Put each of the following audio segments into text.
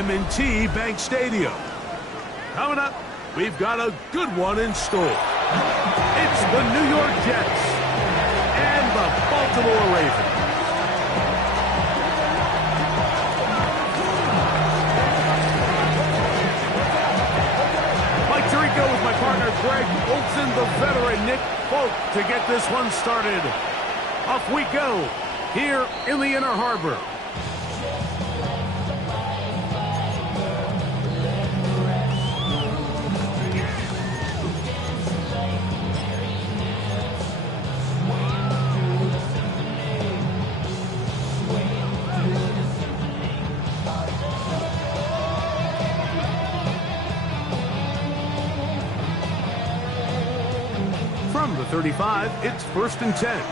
M&T Bank Stadium. Coming up, we've got a good one in store. It's the New York Jets and the Baltimore Ravens. With my partner Greg Olson, the veteran Nick Folk, to get this one started. Off we go here in the Inner Harbor. From the 35, it's 1st and 10.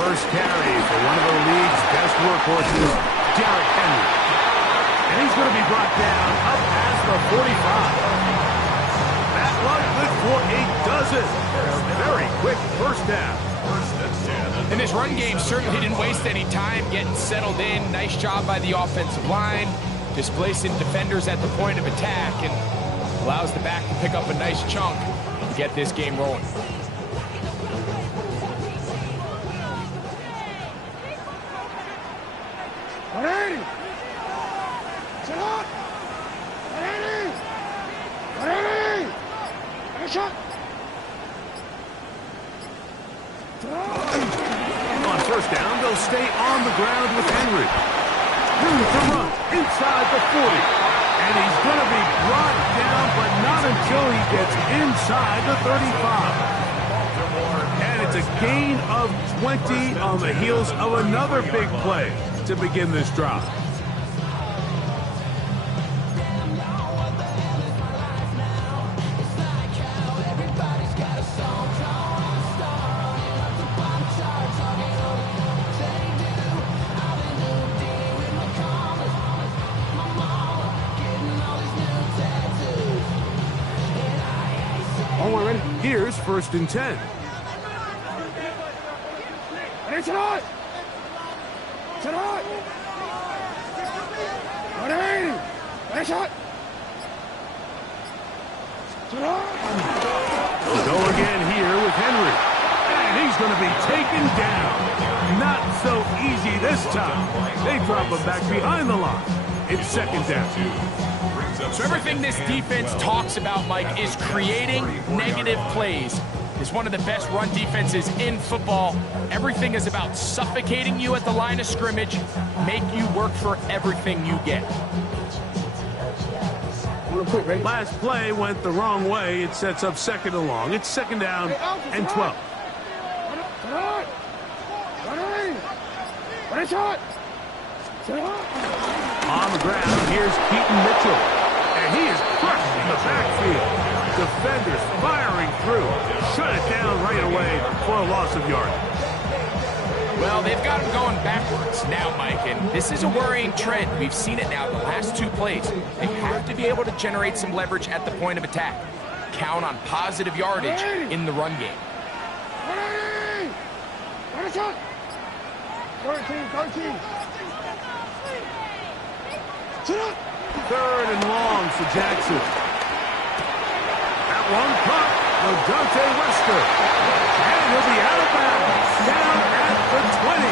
First carry for one of the league's best workhorses, Derrick Henry. And he's going to be brought down up past the 45. That one good for 8 does it. A very quick first down. And this run game certainly didn't waste any time getting settled in. Nice job by the offensive line, displacing defenders at the point of attack, and allows the back to pick up a nice chunk to get this game rolling. On first down, they'll stay on the ground with Henry. Room to run inside the 40. And he's going to be brought down, but not until he gets inside the 35. And it's a gain of 20 on the heels of another big play to begin this drive. Here's 1st and 10. We'll go again here with Henry. And he's going to be taken down. Not so easy this time. They drop him back behind the line. It's 2nd down. So everything this defense talks about, Mike, is creating negative plays. It's one of the best run defenses in football. Everything is about suffocating you at the line of scrimmage, make you work for everything you get. Last play went the wrong way. It sets up 2nd and long. It's 2nd down and 12. On the ground, here's Keaton Mitchell. And he is crushed in the backfield. Defenders firing through. Shut it down right away for a loss of yardage. Well, they've got him going backwards now, Mike, and this is a worrying trend. We've seen it now the last 2 plays. They have to be able to generate some leverage at the point of attack. Count on positive yardage in the run game. 3rd and long for Jackson. That one caught for Dante Wester. And he'll be out of bounds down at the 20.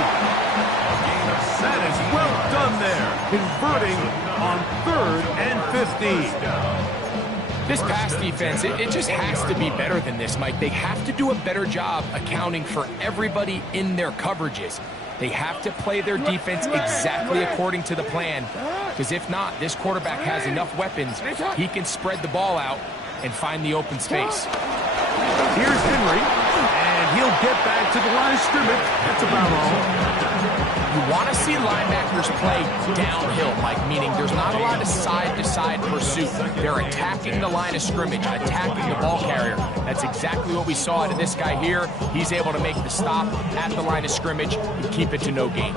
That is well done there, converting on 3rd and 15. This pass defense, it just has to be better than this, Mike. They have to do a better job accounting for everybody in their coverages. They have to play their defense exactly according to the plan, because if not, this quarterback has enough weapons, he can spread the ball out and find the open space. Here's Henry, and he'll get back to the line of scrimmage. That's about all. You want to see linebackers play downhill, Mike, meaning there's not a lot of side-to-side pursuit. They're attacking the line of scrimmage, attacking the ball carrier. That's exactly what we saw out of this guy here. He's able to make the stop at the line of scrimmage and keep it to no gain.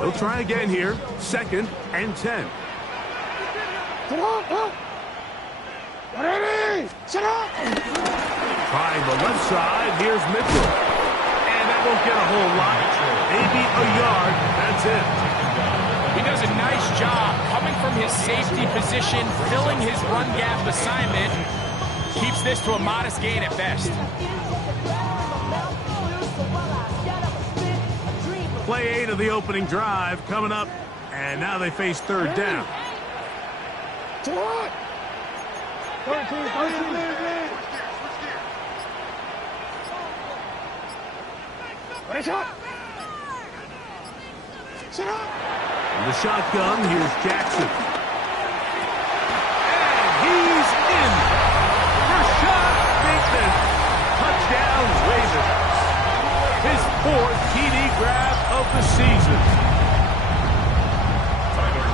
They'll try again here. 2nd and 10. Trying the left side, here's Mmga. And that won't get a whole lot. Maybe a yard, that's it. He does a nice job coming from his safety position, filling his run gap assignment. Keeps this to a modest gain at best. Play 8 of the opening drive coming up, and now they face third down. In the shotgun, here's Jackson. And he's in. Rashad Bateman. Touchdown, Ravens. His 4th TD grab of the season.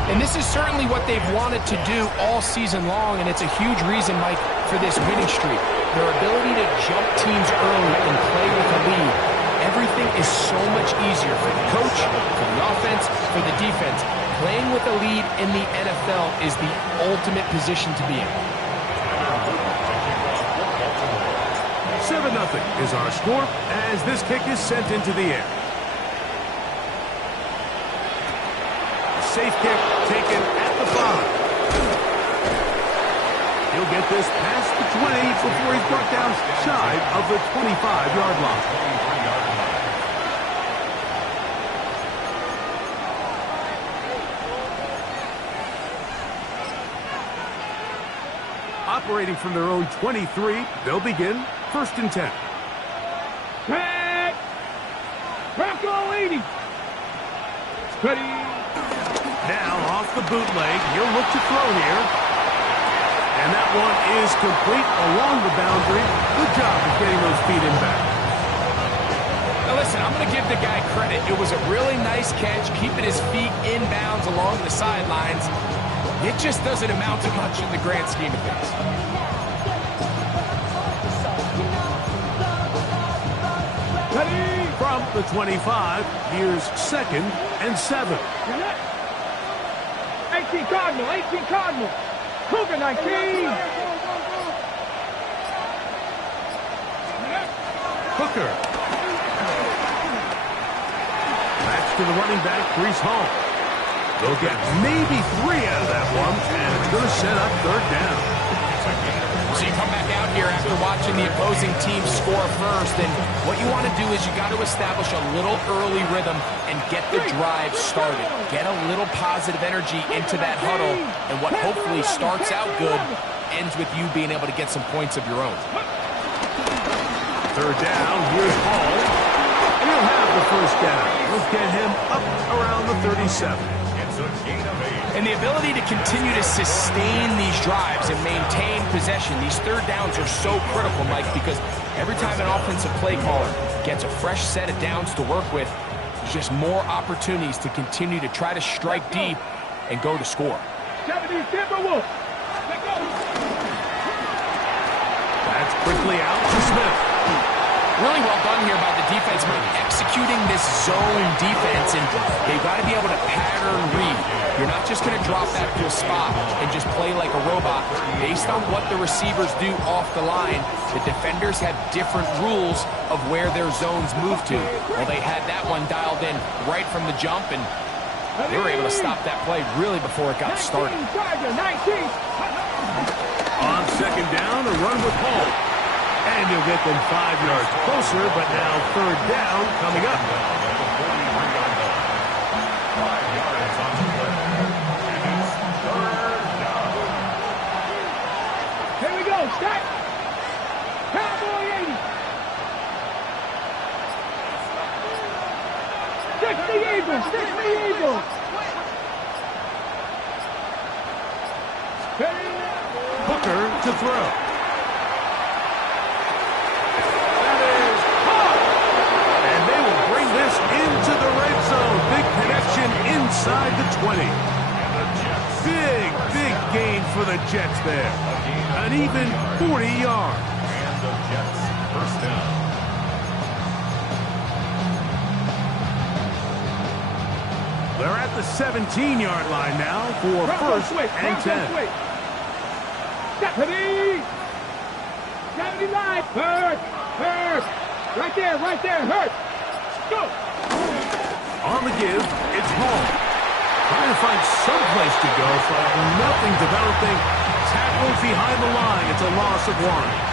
And this is certainly what they've wanted to do all season long, and it's a huge reason, Mike, for this winning streak. Their ability to jump teams early and play with a lead. Everything is so much easier for the coach, for the offense, for the defense. Playing with a lead in the NFL is the ultimate position to be in. 7-0 is our score as this kick is sent into the air. A safe kick taken at the 5. He'll get this past the 20 before he's brought down shy of the 25-yard line. Operating from their own 23, they'll begin 1st and 10. Back! Bronco 80! Ready! Now off the bootleg, he'll look to throw here. And that one is complete along the boundary. Good job of getting those feet in back. Now listen, I'm going to give the guy credit. It was a really nice catch, keeping his feet in bounds along the sidelines. It just doesn't amount to much in the grand scheme of things. Ready? From the 25, here's 2nd and 7. 18 Cardinal, 18 Cardinal. Cougar 19. Hooker. Back to the running back, Brees Hall. They'll get maybe 3 out of that one, and it's going to set up third down. So you come back out here after watching the opposing team score first, and what you want to do is you got to establish a little early rhythm and get the drive started. Get a little positive energy into that huddle, and what hopefully starts out good ends with you being able to get some points of your own. Third down, here's Hall. And he'll have the first down. We'll get him up around the 37. And the ability to continue to sustain these drives and maintain possession, these third downs are so critical, Mike, because every time an offensive play caller gets a fresh set of downs to work with, there's just more opportunities to continue to try to strike deep and go to score. That's quickly out to Smith. Really well done here by the defense, Mike, executing this zone defense, and they've got to be able to pattern read. You're not just going to drop back to a spot and just play like a robot. Based on what the receivers do off the line, the defenders have different rules of where their zones move to. Well, they had that one dialed in right from the jump, and they were able to stop that play really before it got started. On 2nd down, a run with Hall. And he'll get them 5 yards closer, but now third down coming up. Here we go, start. Cowboy 80. 60 Eagles, 60 Eagles. Hooker to throw. Into the red zone. Big connection inside the 20. Big gain for the Jets there. An even 40 yards. And the Jets first down. They're at the 17-yard line now for first and 10. Ready? 70 line. Hurt. Right there. Hurt. Go. On the give, it's Hall. Trying to find some place to go, but nothing developing. Tackled behind the line. It's a loss of 1.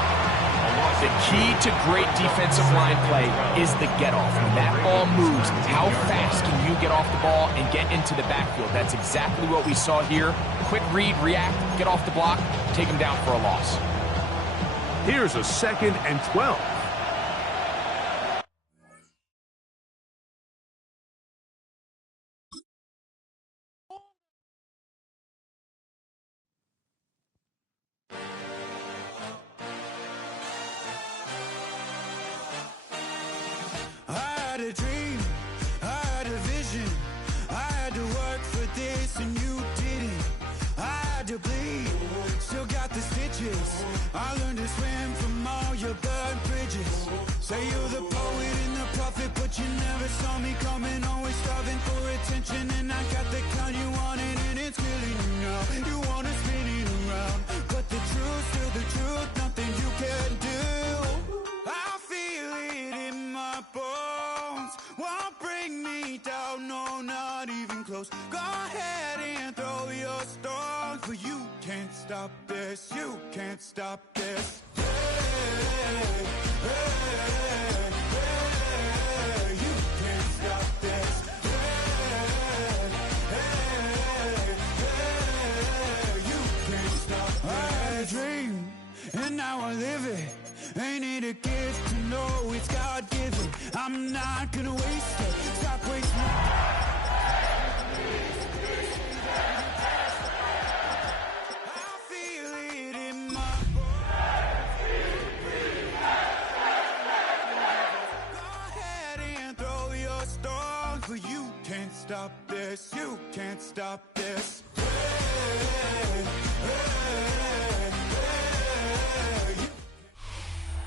The key to great defensive line play is the get-off. When that ball moves, how fast can you get off the ball and get into the backfield? That's exactly what we saw here. Quick read, react, get off the block, take him down for a loss. Here's a 2nd and 12. A dream, I had a vision, I had to work for this and you didn't. I had to bleed, still got the stitches. I learned to swim from all your burnt bridges. Say you're the poet and the prophet, but you never saw me coming. Always starving for attention, and I got the kind you wanted, and it's killing you now. You wanna spin it around, but the truth's still the truth, nothing you can do. I feel it in my bones, won't bring me down, no, not even close. Go ahead and throw your stones, but you can't stop this, you can't stop this. Hey, hey, hey, you can't stop this. Hey, hey, hey, you can't stop this. I had a dream, and now I live it. Ain't it a gift to know it's God-given? I'm not gonna waste it. Stop wasting it. I feel it in my bones. Go ahead and throw your stones, but you can't stop this. You can't stop this. Hey, hey, hey.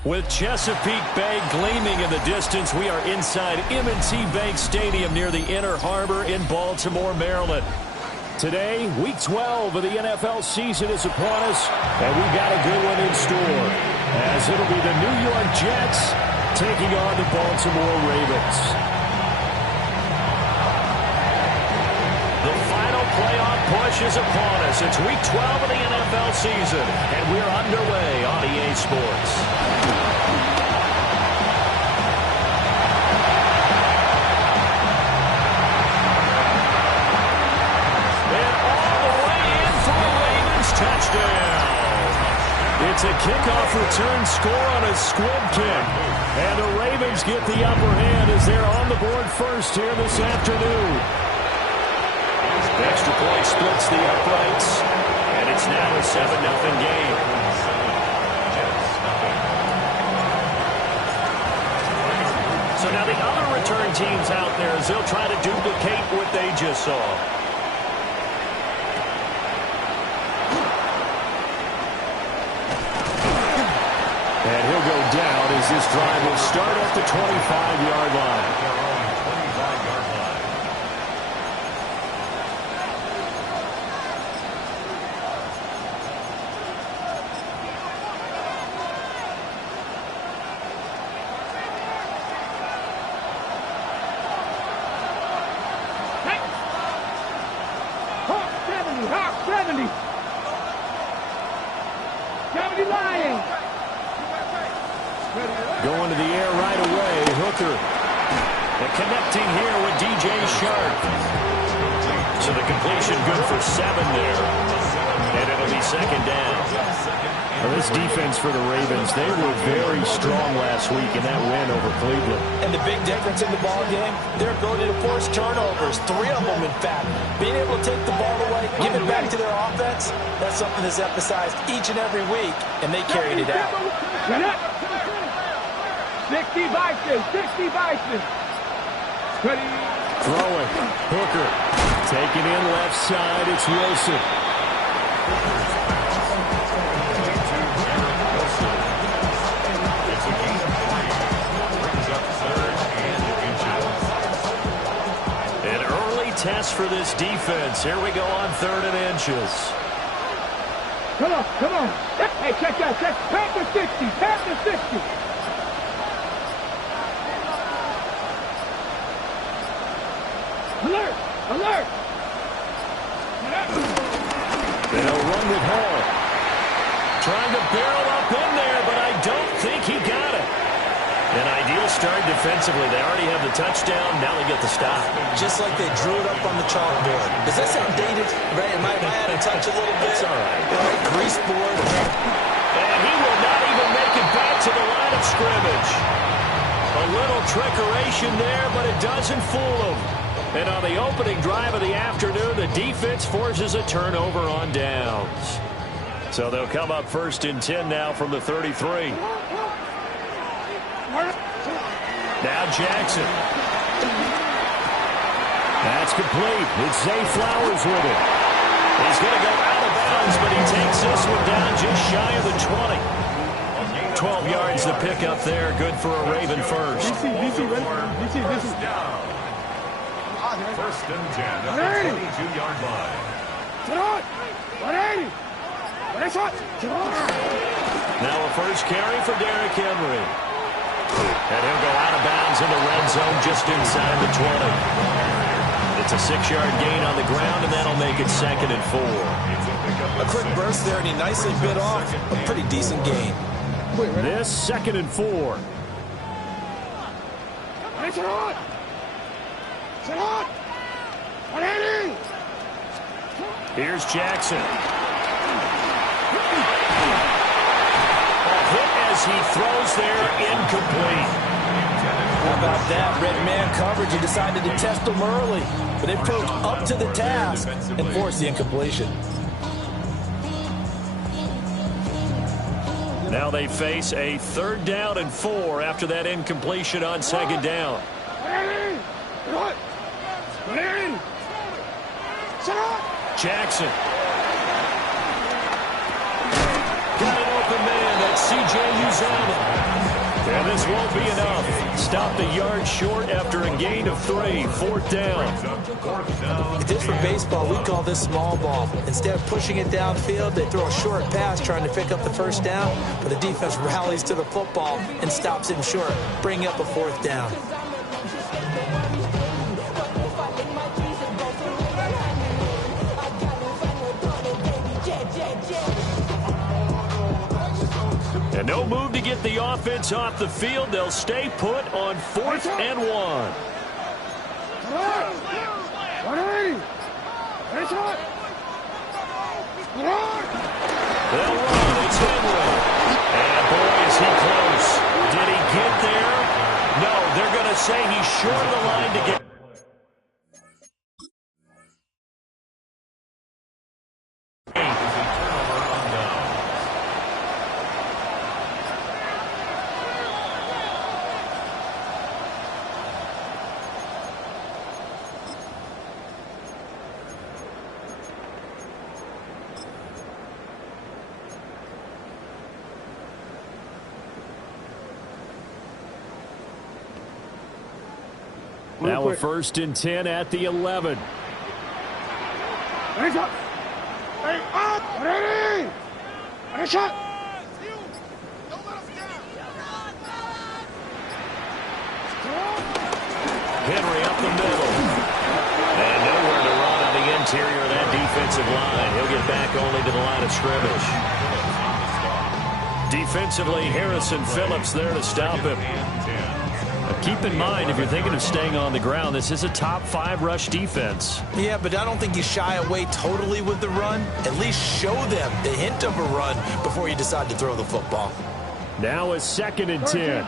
With Chesapeake Bay gleaming in the distance, we are inside M&T Bank Stadium near the Inner Harbor in Baltimore, Maryland. Today, Week 12 of the NFL season is upon us, and we've got a good one in store, as it'll be the New York Jets taking on the Baltimore Ravens. The final playoff push is upon us. It's Week 12 of the NFL season, and we're underway on EA Sports. Touchdown. It's a kickoff return score on a squib kick. And the Ravens get the upper hand as they're on the board first here this afternoon. The extra point splits the uprights, and it's now a 7-0 game. So now the other return teams out there, as they'll try to duplicate what they just saw. And he'll go down as this drive will start at the 25-yard line. Hawk 70. 70 Lions. Going to the air right away, Hooker. And connecting here with DJ Shark. So the completion good for 7 there. And it'll be second down. Well, this defense for the Ravens, they were very strong last week in that win over Cleveland. And the big difference in the ball game, their ability to force turnovers, 3 of them in fact. Being able to take the ball away, give it back to their offense, that's something that's emphasized each and every week, and they carried it out. 60 Bison, 60 Bison. Throwing, Hooker, taking in left side, it's Wilson. test for this defense. Here we go on 3rd and inches. Come on, come on. Hey, check that, check. Pass the 60, pass the 60. Alert, alert. They'll run with Hall. Trying to barrel up in there, but I don't think he got it. An ideal start defensively. They already have the touchdown. Now they get the stop. Just like they drew it up on the chalkboard. Does that sound dated? Right? Am I out of touch a little bit? It's all right. Grease board. And he will not even make it back to the line of scrimmage. A little trickeration there, but it doesn't fool him. And on the opening drive of the afternoon, the defense forces a turnover on downs. So they'll come up 1st and 10 now from the 33. Now Jackson. That's complete. It's Zay Flowers with it. He's going to go out of bounds, but he takes this one down just shy of the 20. 12 yards to pick up there. Good for a Raven first. DC, First and 10 at the 22-yard line. Now a first carry for Derrick Henry. And he'll go out of bounds in the red zone just inside the 20. It's a 6-yard gain on the ground, and that'll make it 2nd and 4. A quick burst there, and he nicely bit off a pretty decent gain. This 2nd and 4. Here's Jackson. A hit as he throws there, incomplete. How about that? Red man coverage. He decided to test them early, but they proved up to the task and forced the incompletion. Now they face a 3rd down and 4 after that incompletion on 2nd down. Jackson. Got an open man. That's C.J. Uzomah. And this won't be enough. Stopped a yard short after a gain of 3. 4th down. If this were baseball, we call this small ball. Instead of pushing it downfield, they throw a short pass trying to pick up the 1st down, but the defense rallies to the football and stops him short, bringing up a 4th down. And no move to get the offense off the field. They'll stay put on 4th and 1. They'll run. It's Henry. And boy, is he close. Did he get there? No, they're going to say he's short of the line to get. Now a 1st and 10 at the 11. Henry up the middle. And nowhere to run on the interior of that defensive line. He'll get back only to the line of scrimmage. Defensively, Harrison Phillips there to stop him. Keep in mind, if you're thinking of staying on the ground, this is a top 5 rush defense. Yeah, but I don't think you shy away totally with the run. At least show them the hint of a run before you decide to throw the football. Now a 2nd and 10.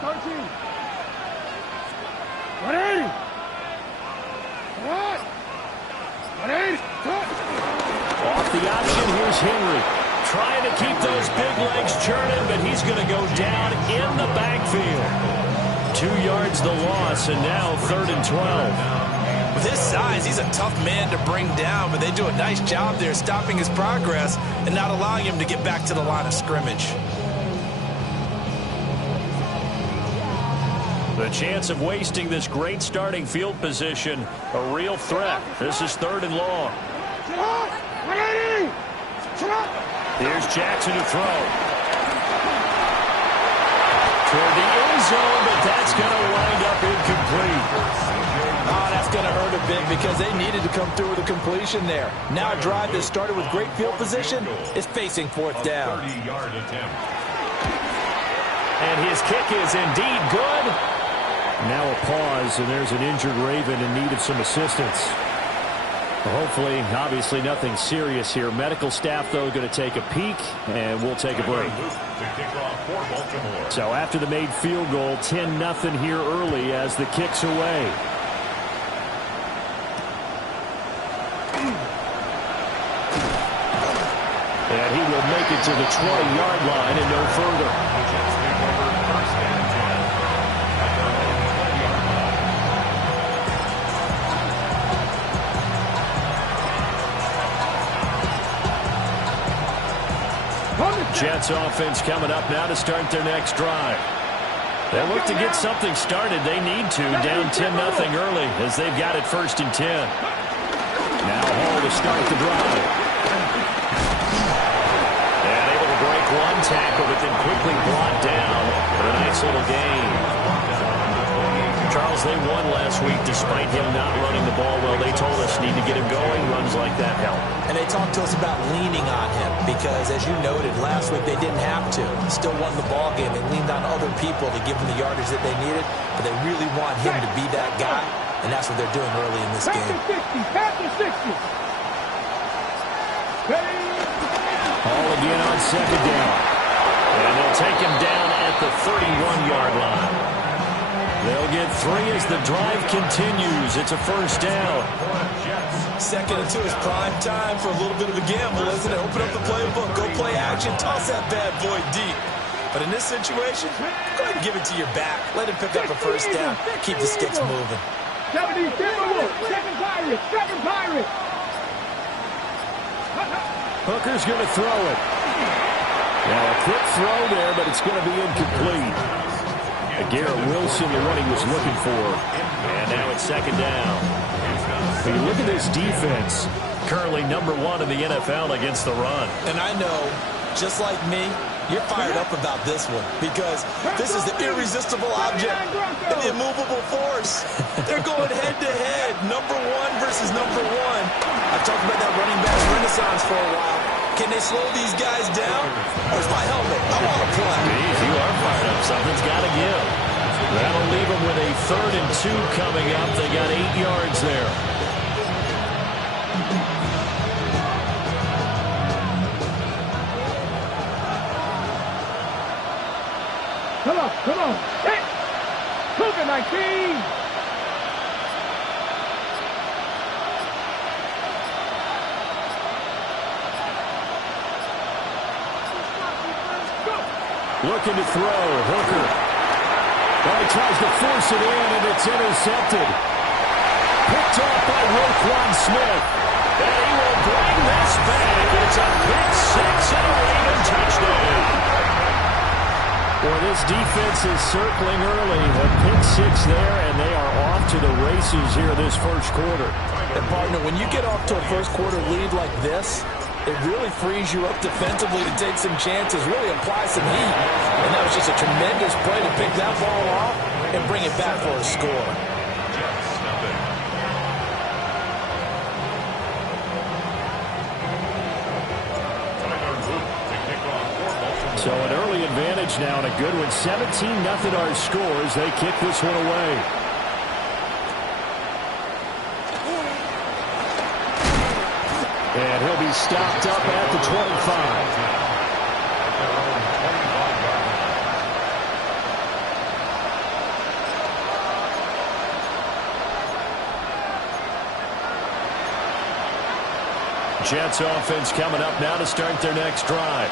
Off the option, here's Henry. Trying to keep those big legs churning, but he's going to go down in the backfield. 2 yards the loss, and now 3rd and 12. With his size, he's a tough man to bring down, but they do a nice job there stopping his progress and not allowing him to get back to the line of scrimmage. The chance of wasting this great starting field position, a real threat. This is 3rd and long. Here's Jackson to throw. Toward the end zone, but that's going to wind up incomplete. Oh, that's going to hurt a bit because they needed to come through with a completion there. Now a drive that started with great field position is facing 4th down. 30-yard attempt. And his kick is indeed good. Now a pause, and there's an injured Raven in need of some assistance. Well, hopefully, obviously nothing serious here. Medical staff, though, going to take a peek, and we'll take a break. So after the made field goal, 10-0 here early as the kick's away. And he will make it to the 20-yard line and no further. Jets offense coming up now to start their next drive. They look to get something started. They need to, down 10-0 early as they've got it 1st and 10. Now Hall to start the drive. And able to break one tackle, but then quickly brought down for a nice little gain. Charles, they won last week despite him not running the ball well. They told us need to get him going. Runs like that help. And they talked to us about leaning on him because, as you noted, last week they didn't have to. Still won the ball game. They leaned on other people to give them the yardage that they needed, but they really want him to be that guy, and that's what they're doing early in this game. Back to 60. All again on 2nd down. And they'll take him down at the 31-yard line. They'll get 3 as the drive continues. It's a 1st down. 2nd and 2 is prime time for a little bit of a gamble, isn't it? Open up the playbook, go play action, toss that bad boy deep. But in this situation, go ahead and give it to your back. Let him pick up a 1st down. Keep the sticks moving. 70 Timberwolves, second Pirate. Hooker's going to throw it. Now a quick throw there, but it's going to be incomplete. Garrett Wilson, the one he was looking for. And now it's 2nd down. When you look at this defense, currently number 1 in the NFL against the run. And I know, just like me, you're fired up about this one because this is the irresistible object and the immovable force. They're going head-to-head, number 1 versus number 1. I've talked about that running back's renaissance for a while. Can they slow these guys down? Where's my helmet? I want to play. Jeez, you are fired up. Something's got to give. That'll leave them with a 3rd and 2 coming up. They got 8 yards there. Come on. Hit. Cougar 19. Looking to throw. Hooker. Well, he tries to force it in, and it's intercepted. Picked off by Roquan Smith. And he will bring this back. It's a pick 6 and a Raven touchdown. Well, this defense is circling early. A pick 6 there, and they are off to the races here this 1st quarter. And, partner, when you get off to a 1st quarter lead like this, it really frees you up defensively to take some chances, really apply some heat. And that was just a tremendous play to pick that ball off and bring it back for a score. So an early advantage now and a good one. 17-0 our scores. They kick this one away. And he'll be stopped up at the 25. Jets offense coming up now to start their next drive.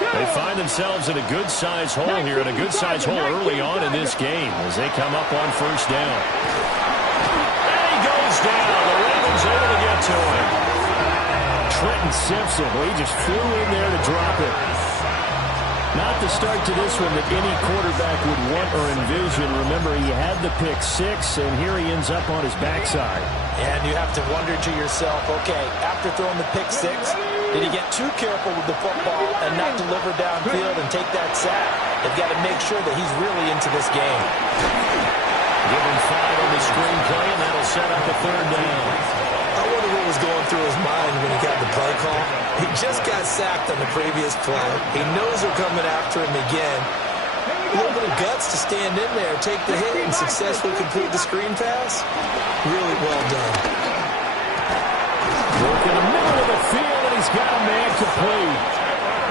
They find themselves in a good-sized hole here, and a good-sized hole early on in this game as they come up on 1st down. And he goes down. The Ravens able to get to him. Trenton Simpson, well, he just flew in there to drop it. Not the start to this one that any quarterback would want or envision. Remember, he had the pick six, and here he ends up on his backside. And you have to wonder to yourself, okay, after throwing the pick six, did he get too careful with the football and not deliver downfield and take that sack? They've got to make sure that he's really into this game. Give him 5 on the screenplay, and that'll set up a third down. I wonder what was going through his mind when he got the play call. He just got sacked on the previous play. He knows they're coming after him again. A little bit of guts to stand in there, take the hit, and successfully complete the screen pass. Really well done. Work in the middle of the field, and he's got a man complete.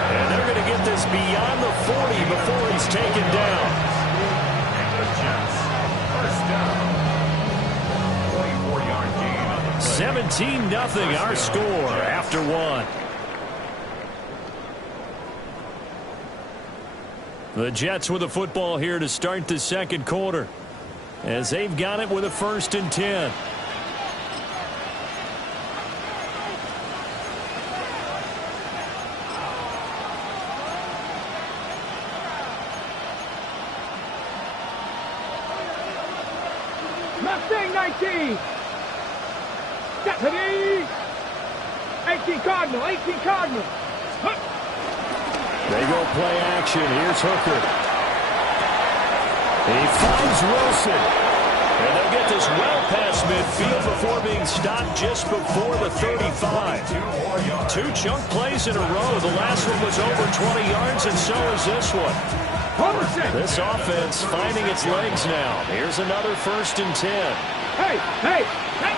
And they're going to get this beyond the 40 before he's taken down. And the Jets, first down. 24-yard gain on the play. 17-0 our score after one. The Jets with the football here to start the second quarter, as they've got it with a 1st and 10. Mustang 19. Deputy. 18 Cardinal. 18 Cardinal. They go play action. Here's Hooker. He finds Wilson. And they'll get this well past midfield before being stopped just before the 35. 2 chunk plays in a row. The last one was over 20 yards, and so is this one. This offense finding its legs now. Here's another 1st and 10. Hey, hey, hey.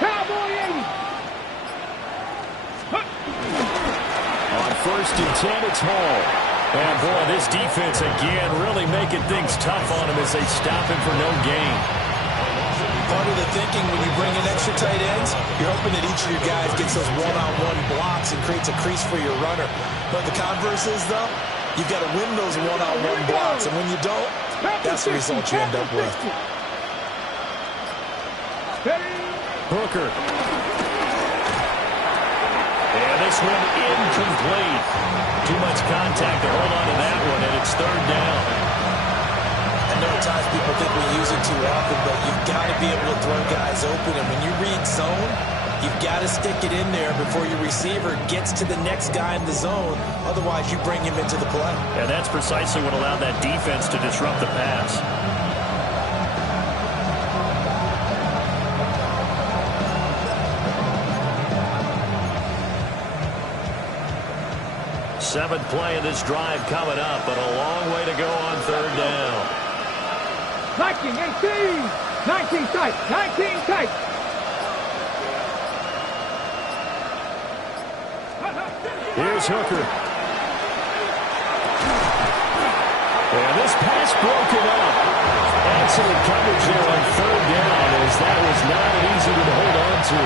Cowboy 80. On 1st and 10, it's Hall. And boy, this defense again really making things tough on him as they stop him for no gain. Part of the thinking when you bring in extra tight ends, you're hoping that each of your guys gets those one-on-one blocks and creates a crease for your runner. But the converse is, though, you've got to win those one-on-one blocks. And when you don't, that's the result you end up with. Hooker. And this one incomplete. Too much contact to hold on to that one, and it's 3rd down. I know at times people think we use it too often, but you've got to be able to throw guys open. And when you read zone, you've got to stick it in there before your receiver gets to the next guy in the zone. Otherwise, you bring him into the play. And that's precisely what allowed that defense to disrupt the pass. Seventh play of this drive coming up, but a long way to go on 3rd down. 19, 18. 19 tight. 19 tight. Here's Hooker. And this pass broken up. Excellent coverage there on 3rd down, as that was not an easy one to hold on to.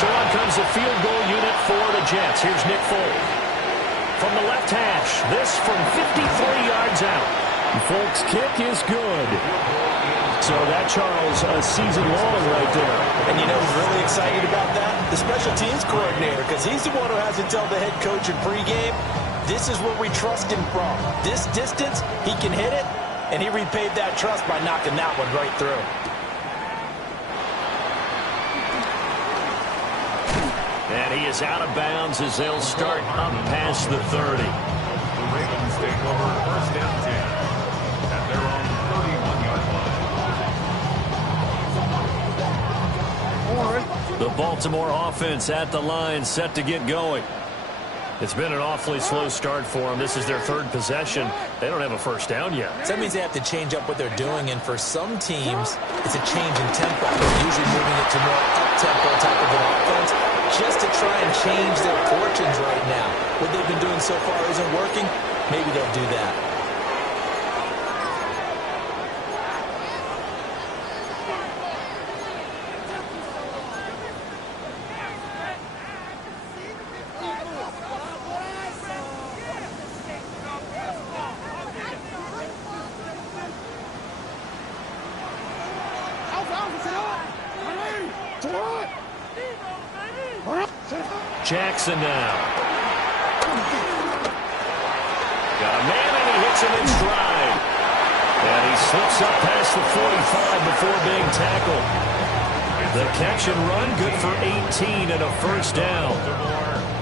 So on comes the field goal unit for the Jets. Here's Nick Folk. From the left hash, this from 53 yards out. Folk's kick is good. So that, Charles, a season long right there. And you know who's really excited about that? The special teams coordinator, because he's the one who has to tell the head coach in pregame, this is where we trust him from. This distance, he can hit it, and he repaid that trust by knocking that one right through. And he is out of bounds as they'll start up past the 30. The Ravens take over 1st and 10 at their own 31-yard line. The Baltimore offense at the line, set to get going. It's been an awfully slow start for them. This is their 3rd possession. They don't have a 1st down yet. So that means they have to change up what they're doing, and for some teams, it's a change in tempo. Usually moving it to more up-tempo type of an offense, just to try and change their fortunes right now. What they've been doing so far isn't working. Maybe they'll do that. Jackson now. Got a man, and he hits him in stride. And he slips up past the 45 before being tackled. The catch and run, good for 18 and a first down.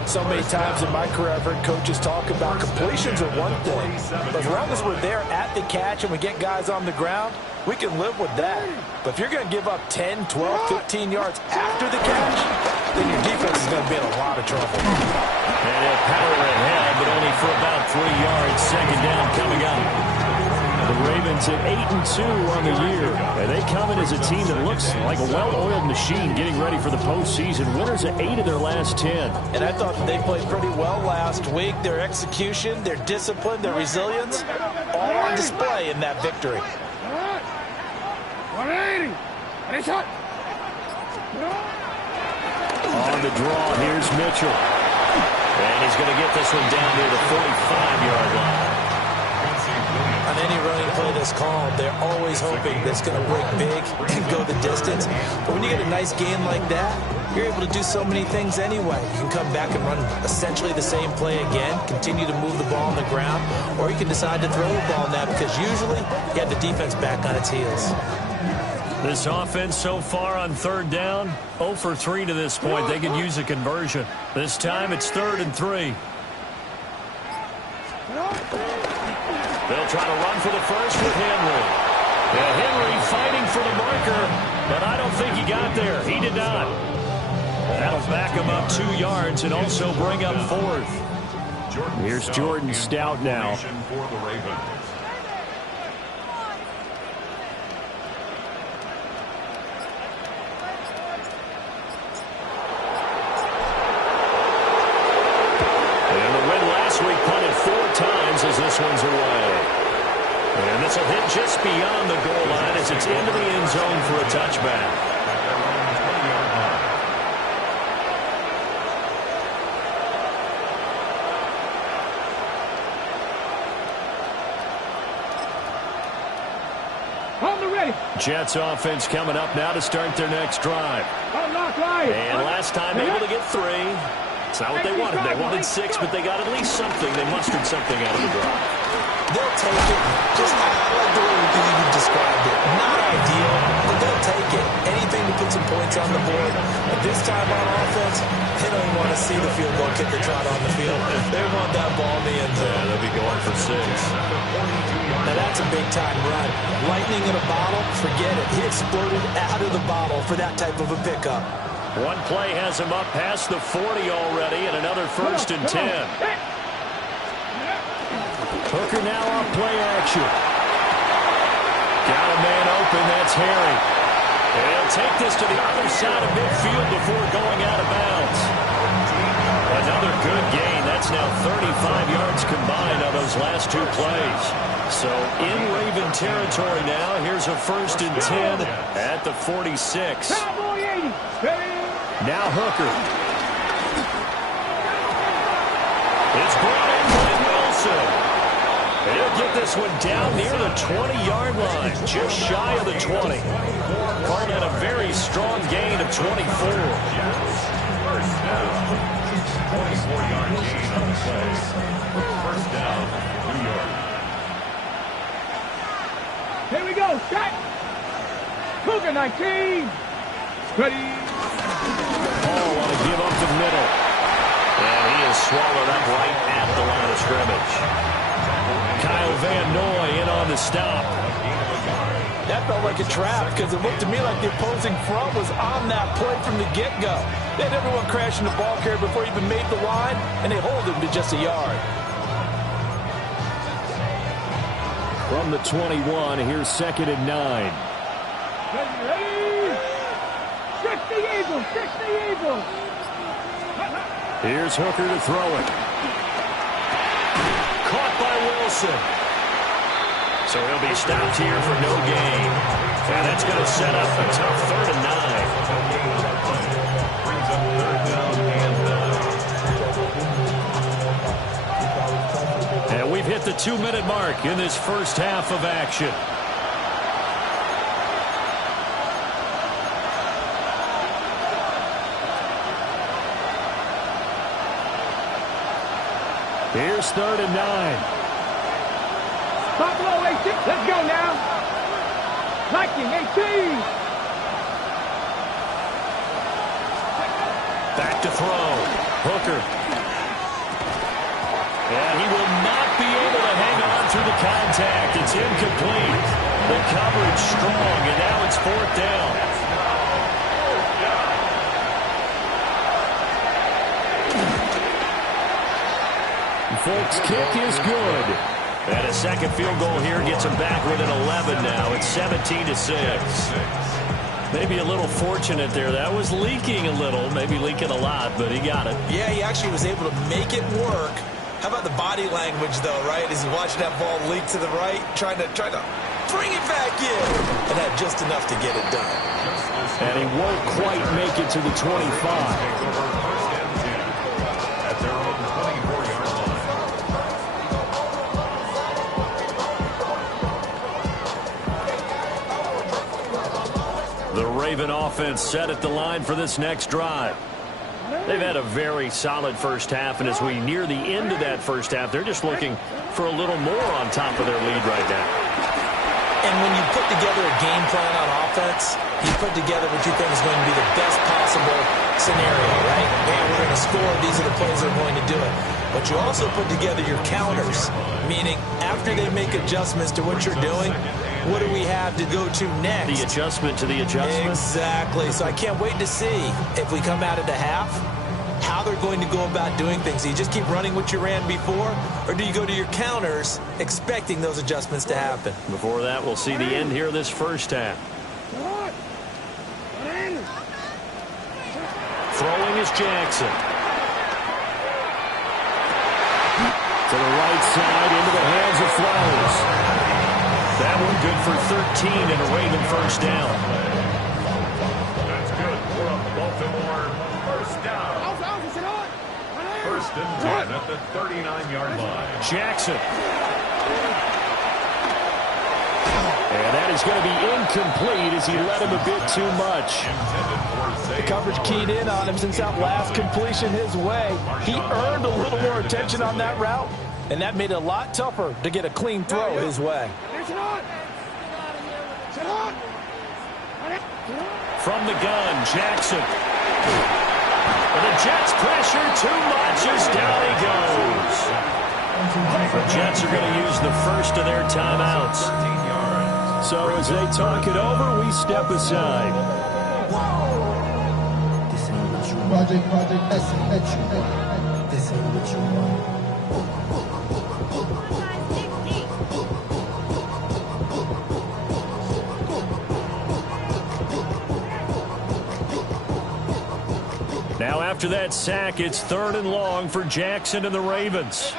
So many times in my career, I've heard coaches talk about completions are one thing. But as long as we're there at the catch and we get guys on the ground, we can live with that. But if you're going to give up 10, 12, 15 yards after the catch, then your defense is going to be in a lot of trouble. And they'll power ahead, but only for about 3 yards. Second down coming up. The Ravens at 8-2 on the year. And they come in as a team that looks like a well-oiled machine getting ready for the postseason. Winners at 8 of their last 10. And I thought that they played pretty well last week. Their execution, their discipline, their resilience, all on display in that victory. 180. It's hot. On the draw, here's Mitchell. And he's going to get this one down near the 45-yard line. On any running play that's called, they're always hoping that it's going to break big and go the distance. But when you get a nice game like that, you're able to do so many things anyway. You can come back and run essentially the same play again, continue to move the ball on the ground, or you can decide to throw the ball now because usually you have the defense back on its heels. This offense so far on third down, 0 for 3 to this point. They could use a conversion. This time it's 3rd and 3. They'll try to run for the first with Henry. Yeah, Henry fighting for the marker, but I don't think he got there. He did not. That'll back him up 2 yards and also bring up 4th. Here's Jordan Stout now. And the win last week punted 4 times as this one's away. And this will hit just beyond the goal line as it's into the end zone for a touchback. On the ready. Jets offense coming up now to start their next drive. And last time able to get 3. It's not what they wanted. They wanted 6, but they got at least something. They mustered something out of the drive. They'll take it. Just I like the way you described it. Not ideal, but they'll take it. Anything to put some points on the board. But this time on offense, they don't even want to see the field goal kicker trot on the field. They want that ball in the end zone. Yeah, they'll be going for 6. Now that's a big-time run. Lightning in a bottle, forget it. He exploded out of the bottle for that type of a pickup. One play has him up past the 40 already, and another 1st and 10. Hooker now off play action. Got a man open, that's Harry. And he'll take this to the other side of midfield before going out of bounds. Another good gain. That's now 35 yards combined on those last 2 plays. So in Raven territory now, here's a 1st and 10 at the 46. Now Hooker. It's brought in by Wilson. He'll get this one down near the 20-yard line, just shy of the 20. Call that a very strong gain of 24. First down, 24-yard gain on the play. First down, New York. Here we go, shot. Cougar 19. Ready. Paul want to give up the middle. And he is swallowed up right at the line of scrimmage. Kyle Van Noy in on the stop. That felt like a trap because it looked to me like the opposing front was on that play from the get-go. They had everyone crashing the ball carrier before he even made the line, and they hold him to just a yard. From the 21, here's 2nd and 9. Ready. 60 Eagles, 60 Eagles. Here's Hooker to throw it. Caught by Wilson. So he'll be stopped here for no gain. And that's going to set up a tough 3rd and 9. And we've hit the 2-minute mark in this first half of action. Here's 3rd and 9. Buffalo 18. Let's go now. Lightning 18. Back to throw. Hooker. And he will not be able to hang on through the contact. It's incomplete. The coverage strong, and now it's 4th down. Folks, kick is good. And a second field goal here gets him back within 11 now. It's 17-6. Maybe a little fortunate there. That was leaking a little, maybe leaking a lot, but he got it. Yeah, he actually was able to make it work. How about the body language, though, right? As he's watching that ball leak to the right, trying to bring it back in, and had just enough to get it done. And he won't quite make it to the 25. The Raven offense set at the line for this next drive. They've had a very solid first half, and as we near the end of that first half, they're just looking for a little more on top of their lead right now. And when you put together a game plan on offense, you put together what you think is going to be the best possible scenario, right? Hey, we're going to score. These are the plays that are going to do it. But you also put together your counters, meaning after they make adjustments to what you're doing, what do we have to go to next? The adjustment to the adjustment? Exactly. So I can't wait to see if we come out of the half, how they're going to go about doing things. Do you just keep running what you ran before, or do you go to your counters expecting those adjustments to happen? Before that, we'll see the end here of this first half. Throwing is Jackson. To the right side, into the hands of Flowers. That one good for 13 and a Raven first down. That's good for a Baltimore first down. First and 10 at the 39-yard line. Jackson. And that is going to be incomplete as he led him a bit too much. The coverage keyed in on him since that last completion his way. He earned a little more attention on that route, and that made it a lot tougher to get a clean throw his way. From the gun, Jackson. And the Jets pressure too much as down he goes. The Jets are going to use the first of their timeouts. So as they talk it over, we step aside. Project, this ain't what you want. Now after that sack, it's 3rd and long for Jackson and the Ravens.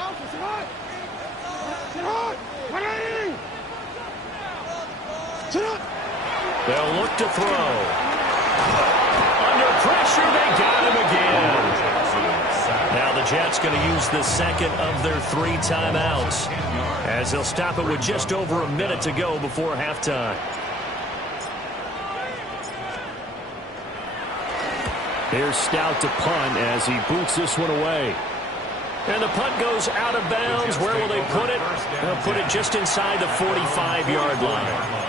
They'll look to throw. Under pressure, they got him again. Now the Jets going to use the second of their 3 timeouts as they'll stop it with just over a minute to go before halftime. Here's Stout to punt as he boots this one away. And the punt goes out of bounds. Where will they put it? They'll put it just inside the 45-yard line.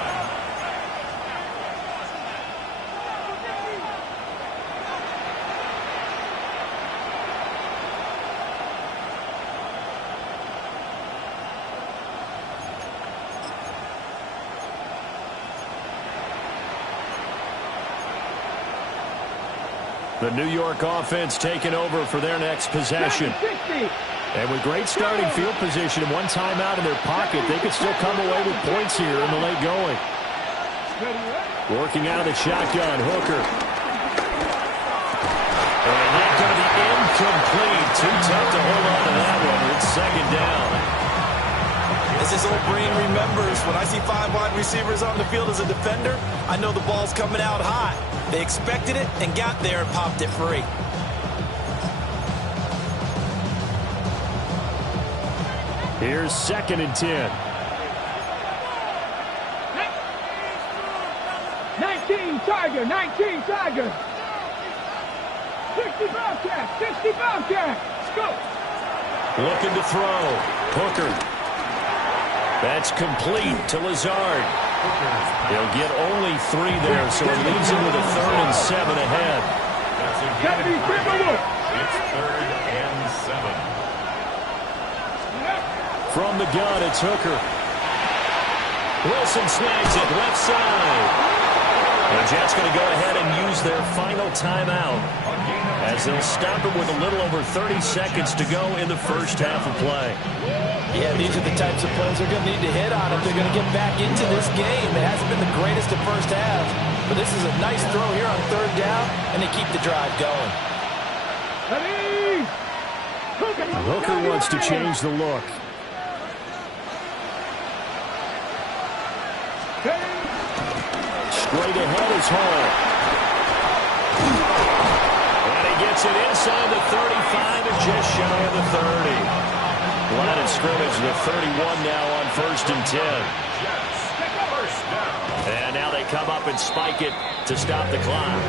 The New York offense taking over for their next possession. And with great starting field position and one timeout in their pocket, they could still come away with points here in the late going. Working out of the shotgun, Hooker. And that's going to be incomplete. Too tough to hold on to that one. It's 2nd down. As his old brain remembers, when I see 5 wide receivers on the field as a defender, I know the ball's coming out hot. They expected it and got there and popped it free. Here's 2nd and 10. 19 Tiger, 19 Tiger. 60 Bobcat, 60 Bobcat. Let's go. Looking to throw. Hooker. That's complete to Lazard. He'll get only 3 there, so it leaves him with a 3rd and 7 ahead. It's 3rd and 7. From the gun, it's Hooker. Wilson snags it left side. The Jets going to go ahead and use their final timeout as they'll stop it with a little over 30 seconds to go in the first half of play. Yeah, these are the types of plays they're going to need to hit on if they're going to get back into this game. It hasn't been the greatest of first halves, but this is a nice throw here on 3rd down, and they keep the drive going. Hooker wants to change the look. Straight ahead is Hall. And he gets it inside the 35 and just shy of the 30. Line of scrimmage, the 31 now on 1st and 10. And now they come up and spike it to stop the clock.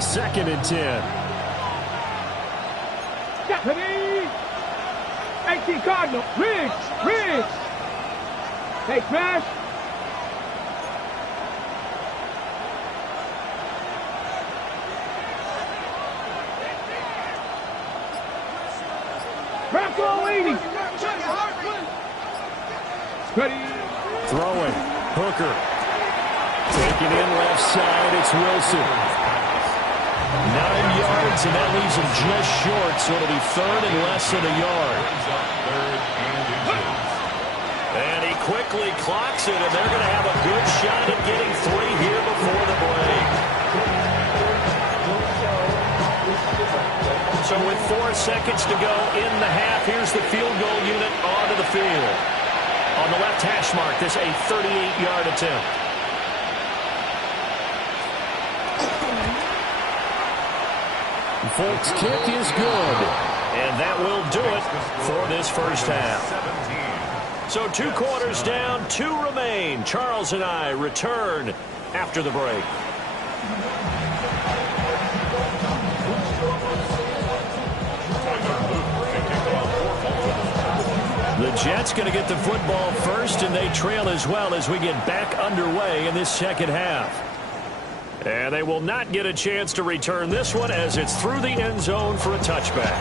Second and 10. 18 Cardinal. Riggs. Hey, Smash. Bronco leading. Ready. Throwing. Hooker. Taking in left side. It's Wilson. 9 yards, and that leaves him just short, so it'll be 3rd and less than a yard. And he quickly clocks it, and they're going to have a good shot at getting 3 here before the break. So with 4 seconds to go in the half, here's the field goal unit onto the field. On the left hash mark, this a 38-yard attempt. Folks, kick is good. And that will do it for this first half. So 2 quarters down, 2 remain. Charles and I return after the break. The Jets going to get the football first, and they trail as well as we get back underway in this second half. And they will not get a chance to return this one as it's through the end zone for a touchback.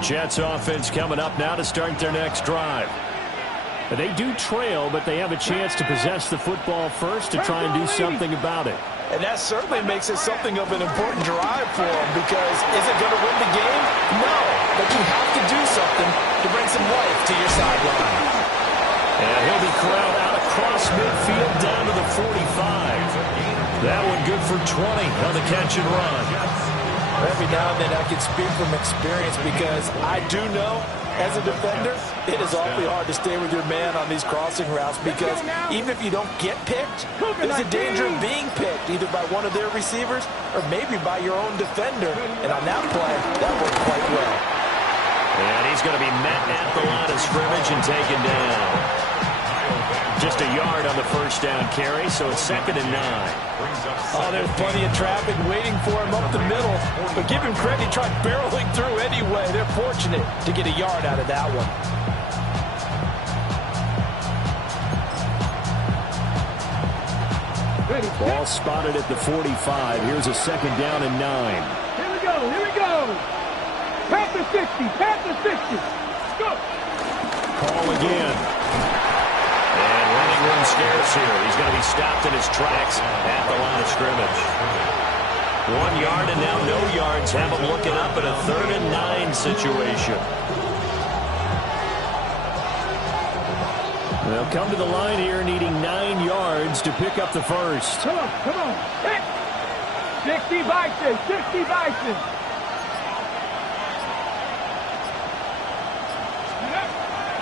Jets offense coming up now to start their next drive. They do trail, but they have a chance to possess the football first to try and do something about it. And that certainly makes it something of an important drive for them, because is it going to win the game? No, but you have to do something to bring some life to your sideline. And he'll be corralled out across midfield down to the 45. That one good for 20 on the catch and run. Every now and then I can speak from experience, because I do know as a defender, it is awfully hard to stay with your man on these crossing routes, because even if you don't get picked, there's a danger of being picked either by one of their receivers or maybe by your own defender. And on that play, that worked quite well. And he's going to be met at the line of scrimmage and taken down. Just a yard on the first down carry, so it's 2nd and 9. Oh, there's plenty of traffic waiting for him up the middle. But give him credit, he tried barreling through anyway. They're fortunate to get a yard out of that one. Ball spotted at the 45. Here's a 2nd down and 9. Here we go. Past the 60. Go. Call again. And running room scarce here. He's going to be stopped in his tracks at the line of scrimmage. 1 yard and now no yards. Have him looking up at a 3rd and 9 situation. They'll come to the line here needing 9 yards to pick up the first. Come on. 60 Bison, 60 Bison.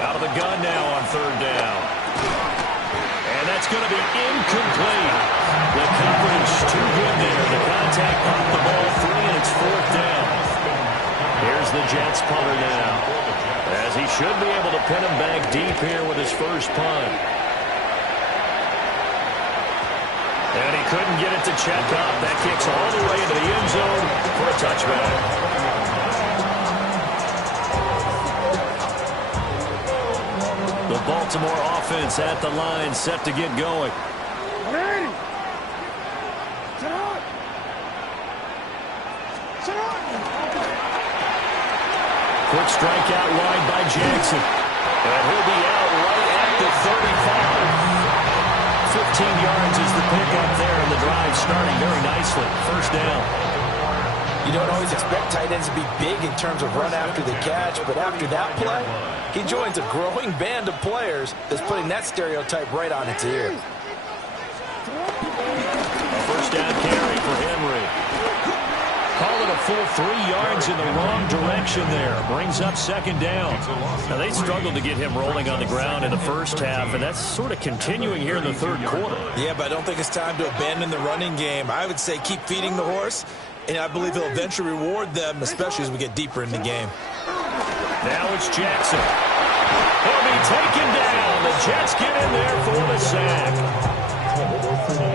Out of the gun now on third down. And that's going to be incomplete. The coverage too good there. The contact off the ball, 3, and it's fourth down. Here's the Jets punter now, as he should be able to pin him back deep here with his first punt. And he couldn't get it to check up. That kicks all the way into the end zone for a touchback. The Baltimore offense at the line, set to get going. Quick strike out wide by Jackson. And he'll be out right at the 35. 15 yards is the pickup there, and the drive starting very nicely. First down. You don't always expect tight ends to be big in terms of run after the catch, but after that play, he joins a growing band of players that's putting that stereotype right on its ear. A first down carry for Henry. Call it a full 3 yards in the wrong direction there. Brings up second down. Now, they struggled to get him rolling on the ground in the first half, and that's sort of continuing here in the third quarter. Yeah, but I don't think it's time to abandon the running game. I would say keep feeding the horse, and I believe he'll eventually reward them, especially as we get deeper in the game. Now it's Jackson. He'll be taken down. The Jets get in there for the sack.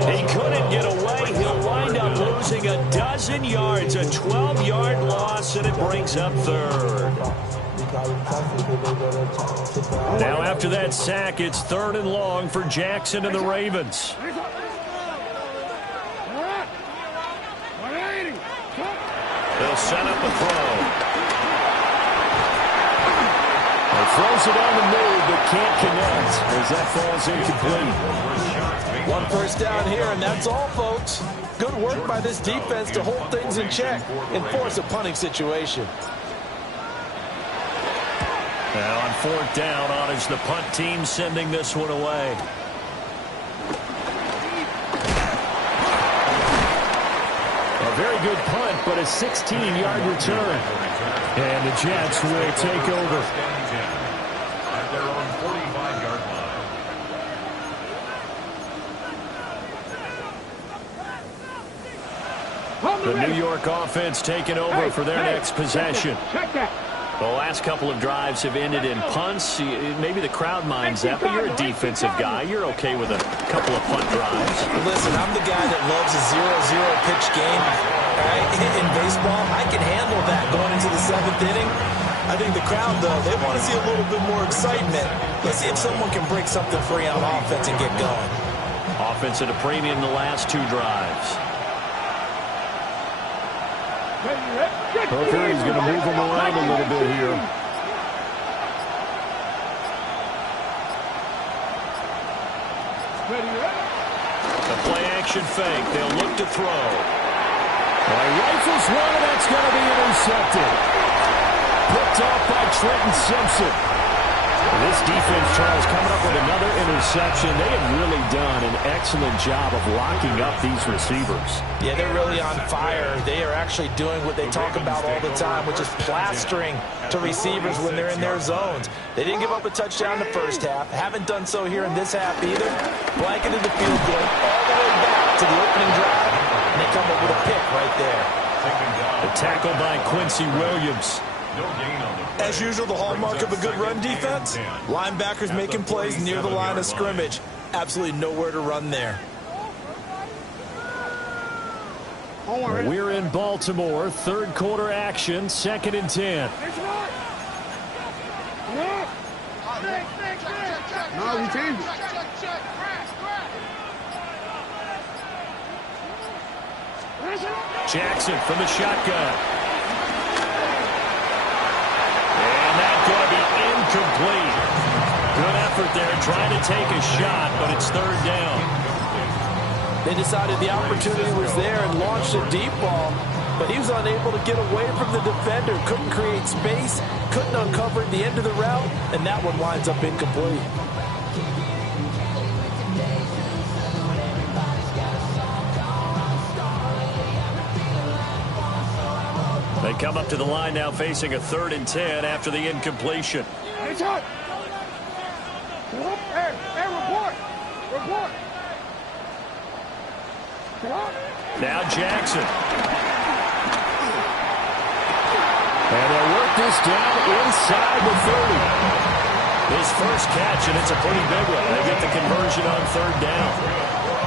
He couldn't get away. He'll wind up losing a dozen yards, a 12-yard loss, and it brings up third. Now after that sack, it's third and long for Jackson and the Ravens. They'll set up a throw. Throws it on the move, but can't connect as that falls incomplete. One first down here, and that's all, folks. Good work by this defense to hold things in check and force a punting situation. Now on fourth down, on is the punt team sending this one away. A very good punt, but a 16-yard return. And the Jets will take over. At their own 45-yard line. The New York offense taking over for their next possession. The last couple of drives have ended in punts. Maybe the crowd minds that, but you're a defensive guy. You're okay with a couple of punt drives. Listen, I'm the guy that loves a 0-0 pitch game. Right? In baseball, I can handle that going into the 7th inning. I think the crowd, though, they want to see a little bit more excitement. Let's see if someone can break something free on offense and get going. Offense at a premium the last 2 drives. Okay, he's going to move them around a little bit here. The play-action fake. They'll look to throw. Rifles one, and that's going to be intercepted. Picked off by Trenton Simpson. This defense, Charles, coming up with another interception. They have really done an excellent job of locking up these receivers. Yeah, they're really on fire. They are actually doing what they talk about all the time, which is plastering to receivers when they're in their zones. They didn't give up a touchdown in the first half. Haven't done so here in this half either. Blanketed the field goal all the way back to the opening drive, and they come up with a pick right there. The tackle by Quincy Williams. As usual, the hallmark of a good run defense, linebackers making plays near the line of scrimmage. Absolutely nowhere to run there. We're in Baltimore, third quarter action, 2nd and 10. No, we changed it. Jackson from the shotgun. And that's going to be incomplete. Good effort there, trying to take a shot, but it's third down. They decided the opportunity was there and launched a deep ball, but he was unable to get away from the defender, couldn't create space, couldn't uncover the end of the route, and that one winds up incomplete. They come up to the line now facing a 3rd and 10 after the incompletion. Hey, report. Now Jackson. And they'll work this down inside the 30. His first catch, and it's a pretty big one. They get the conversion on 3rd down.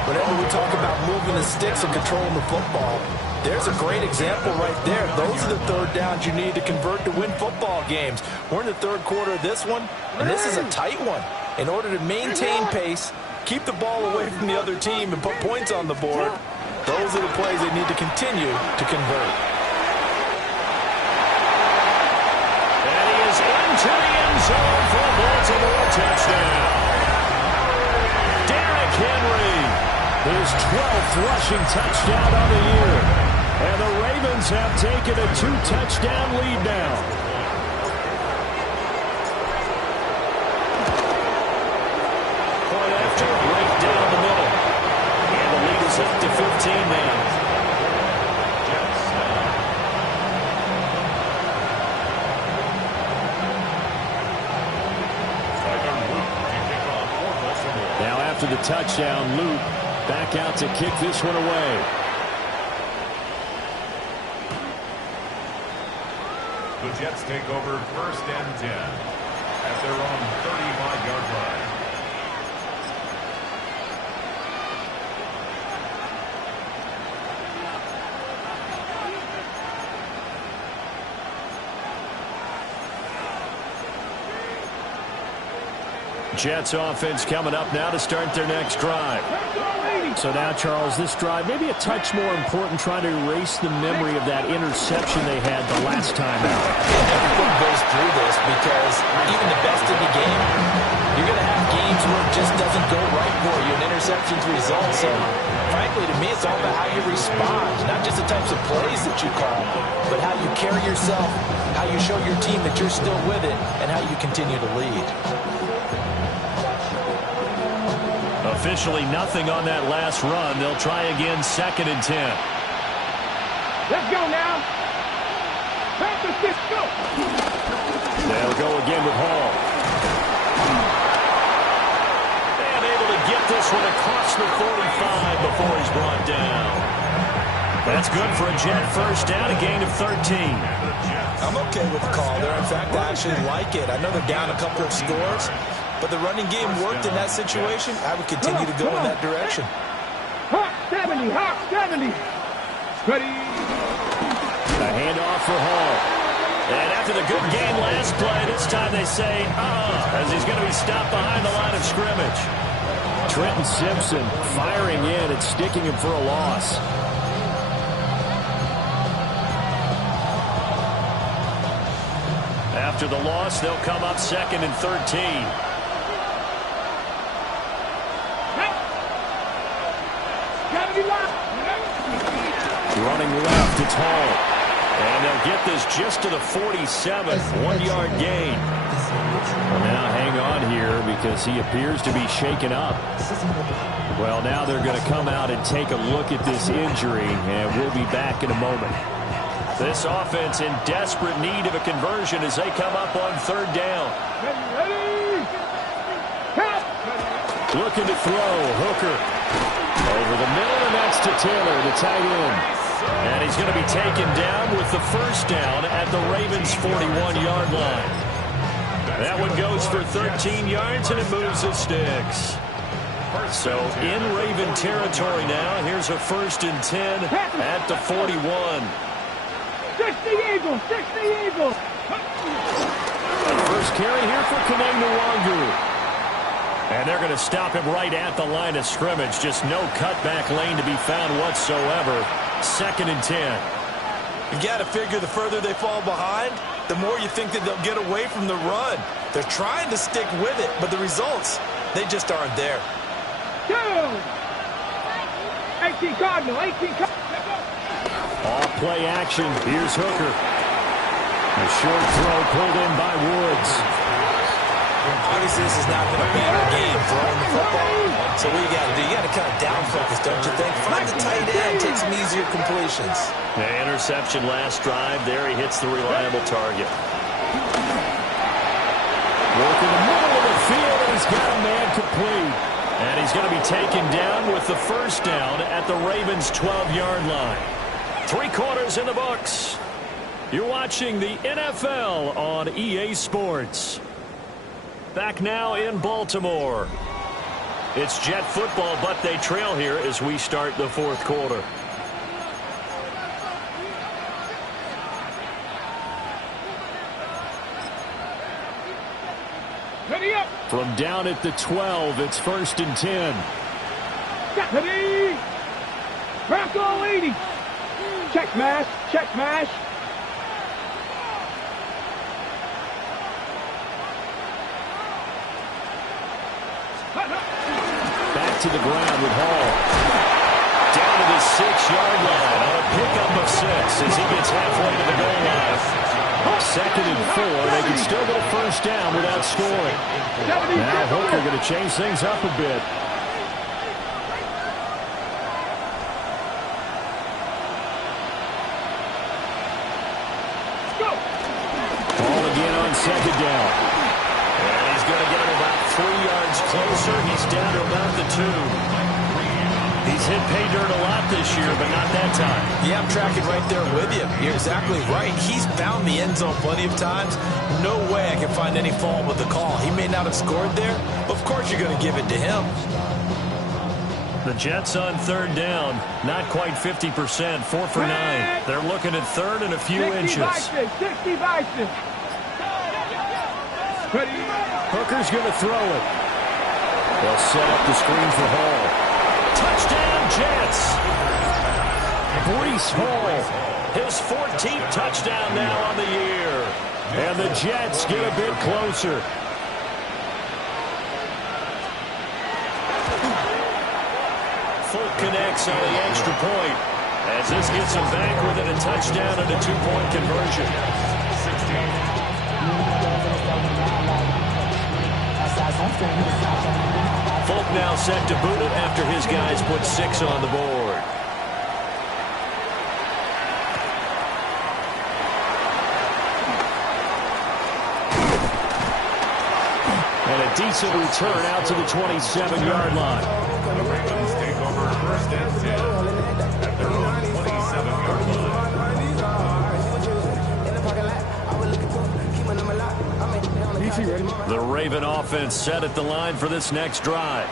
Whenever we talk about moving the sticks and controlling the football, there's a great example right there. Those are the 3rd downs you need to convert to win football games. We're in the 3rd quarter of this one, and this is a tight one. In order to maintain pace, keep the ball away from the other team, and put points on the board, those are the plays they need to continue to convert. And he is into the end zone for a Baltimore touchdown. Derrick Henry, his 12th rushing touchdown on the year. And the Ravens have taken a 2-touchdown lead now. Point after, right down the middle. And the lead is up to 15 now. Now after the touchdown, Luke back out to kick this one away. The Jets take over 1st and 10 at their own 35-yard line. Jets offense coming up now to start their next drive. So now, Charles, this drive maybe a touch more important, trying to erase the memory of that interception they had the last time out. Everyone goes through this because even the best in the game, you're going to have games where it just doesn't go right for you, and interceptions result. So, frankly, to me, it's all about how you respond, not just the types of plays that you call, but how you carry yourself, how you show your team that you're still with it, and how you continue to lead. Officially nothing on that last run. They'll try again 2nd and 10. Let's go now. Let's go. They'll go again with Hall. And able to get this one across the 45 before he's brought down. That's good for a Jet first down, a gain of 13. I'm okay with the call there. In fact, I actually like it. I know they're down a couple of scores, but the running game worked in that situation. I would continue to go in that direction. Hawk 70, Hawk 70. Ready. A handoff for Hall. And after the good game last play, this time they say, as he's going to be stopped behind the line of scrimmage. Trenton Simpson firing in and sticking him for a loss. After the loss, they'll come up 2nd and 13. Running left, it's Hall. And they'll get this just to the 47, 1-yard gain. Well, now hang on here because he appears to be shaken up. Well, now they're going to come out and take a look at this injury, and we'll be back in a moment. This offense in desperate need of a conversion as they come up on 3rd down. Looking to throw, Hooker. Over the middle, and that's to Taylor, the tight end. And he's going to be taken down with the first down at the Ravens' 41-yard line. That one goes for 13 yards, and it moves the sticks. So in Raven territory now, here's a 1st and 10 at the 41. 60 Eagles, 60 Eagles. First carry here for Kaneng Nwangu. And they're going to stop him right at the line of scrimmage. Just no cutback lane to be found whatsoever. 2nd and 10. You got to figure the further they fall behind, the more you think that they'll get away from the run. They're trying to stick with it, but the results, they just aren't there. 18 Cardinal, 18 Cardinal. All play action. Here's Hooker. A short throw pulled in by Woods. Obviously, this is not going to be your game throwing the football. So what you got to do? You got to kind of down focus, don't you think? Find the tight end, take some easier completions. The interception last drive. There he hits the reliable target. Work in the middle of the field, and he's got a man complete. And he's going to be taken down with the first down at the Ravens' 12-yard line. 3 quarters in the books. You're watching the NFL on EA Sports. Back now in Baltimore. It's Jet football, but they trail here as we start the 4th quarter. Ready up. From down at the 12, it's 1st and 10. Ready. Crack all 80. Check mash. Check mash. Back to the ground with Hall. Down to the 6-yard line on a pickup of 6 as he gets halfway to the goal line. 2nd and 4. They can still get a first down without scoring. Now Hooker going to change things up a bit. Ball again on 2nd down. And he's going to get him about 3 yards closer. He's down to about the 2. He's hit pay dirt a lot this year, but not that time. Yeah, I'm tracking right there with you. You're exactly right. He's found the end zone plenty of times. No way I can find any fault with the call. He may not have scored there, but of course you're going to give it to him. The Jets on 3rd down, not quite 50%, 4 for 9. They're looking at 3rd and a few inches. 60 Bison. Hooker's going to throw it. They'll set up the screen for Hall. Touchdown, Jets! Breece Hall, his 14th touchdown now on the year. And the Jets get a bit closer. Folk connects on the extra point as this gets him back within a touchdown and a 2-point conversion. Folk now set to boot it after his guys put 6 on the board. And a decent return out to the 27-yard line. The Ravens take over 1st and 10 at their own 27-yard line. The Raven offense set at the line for this next drive.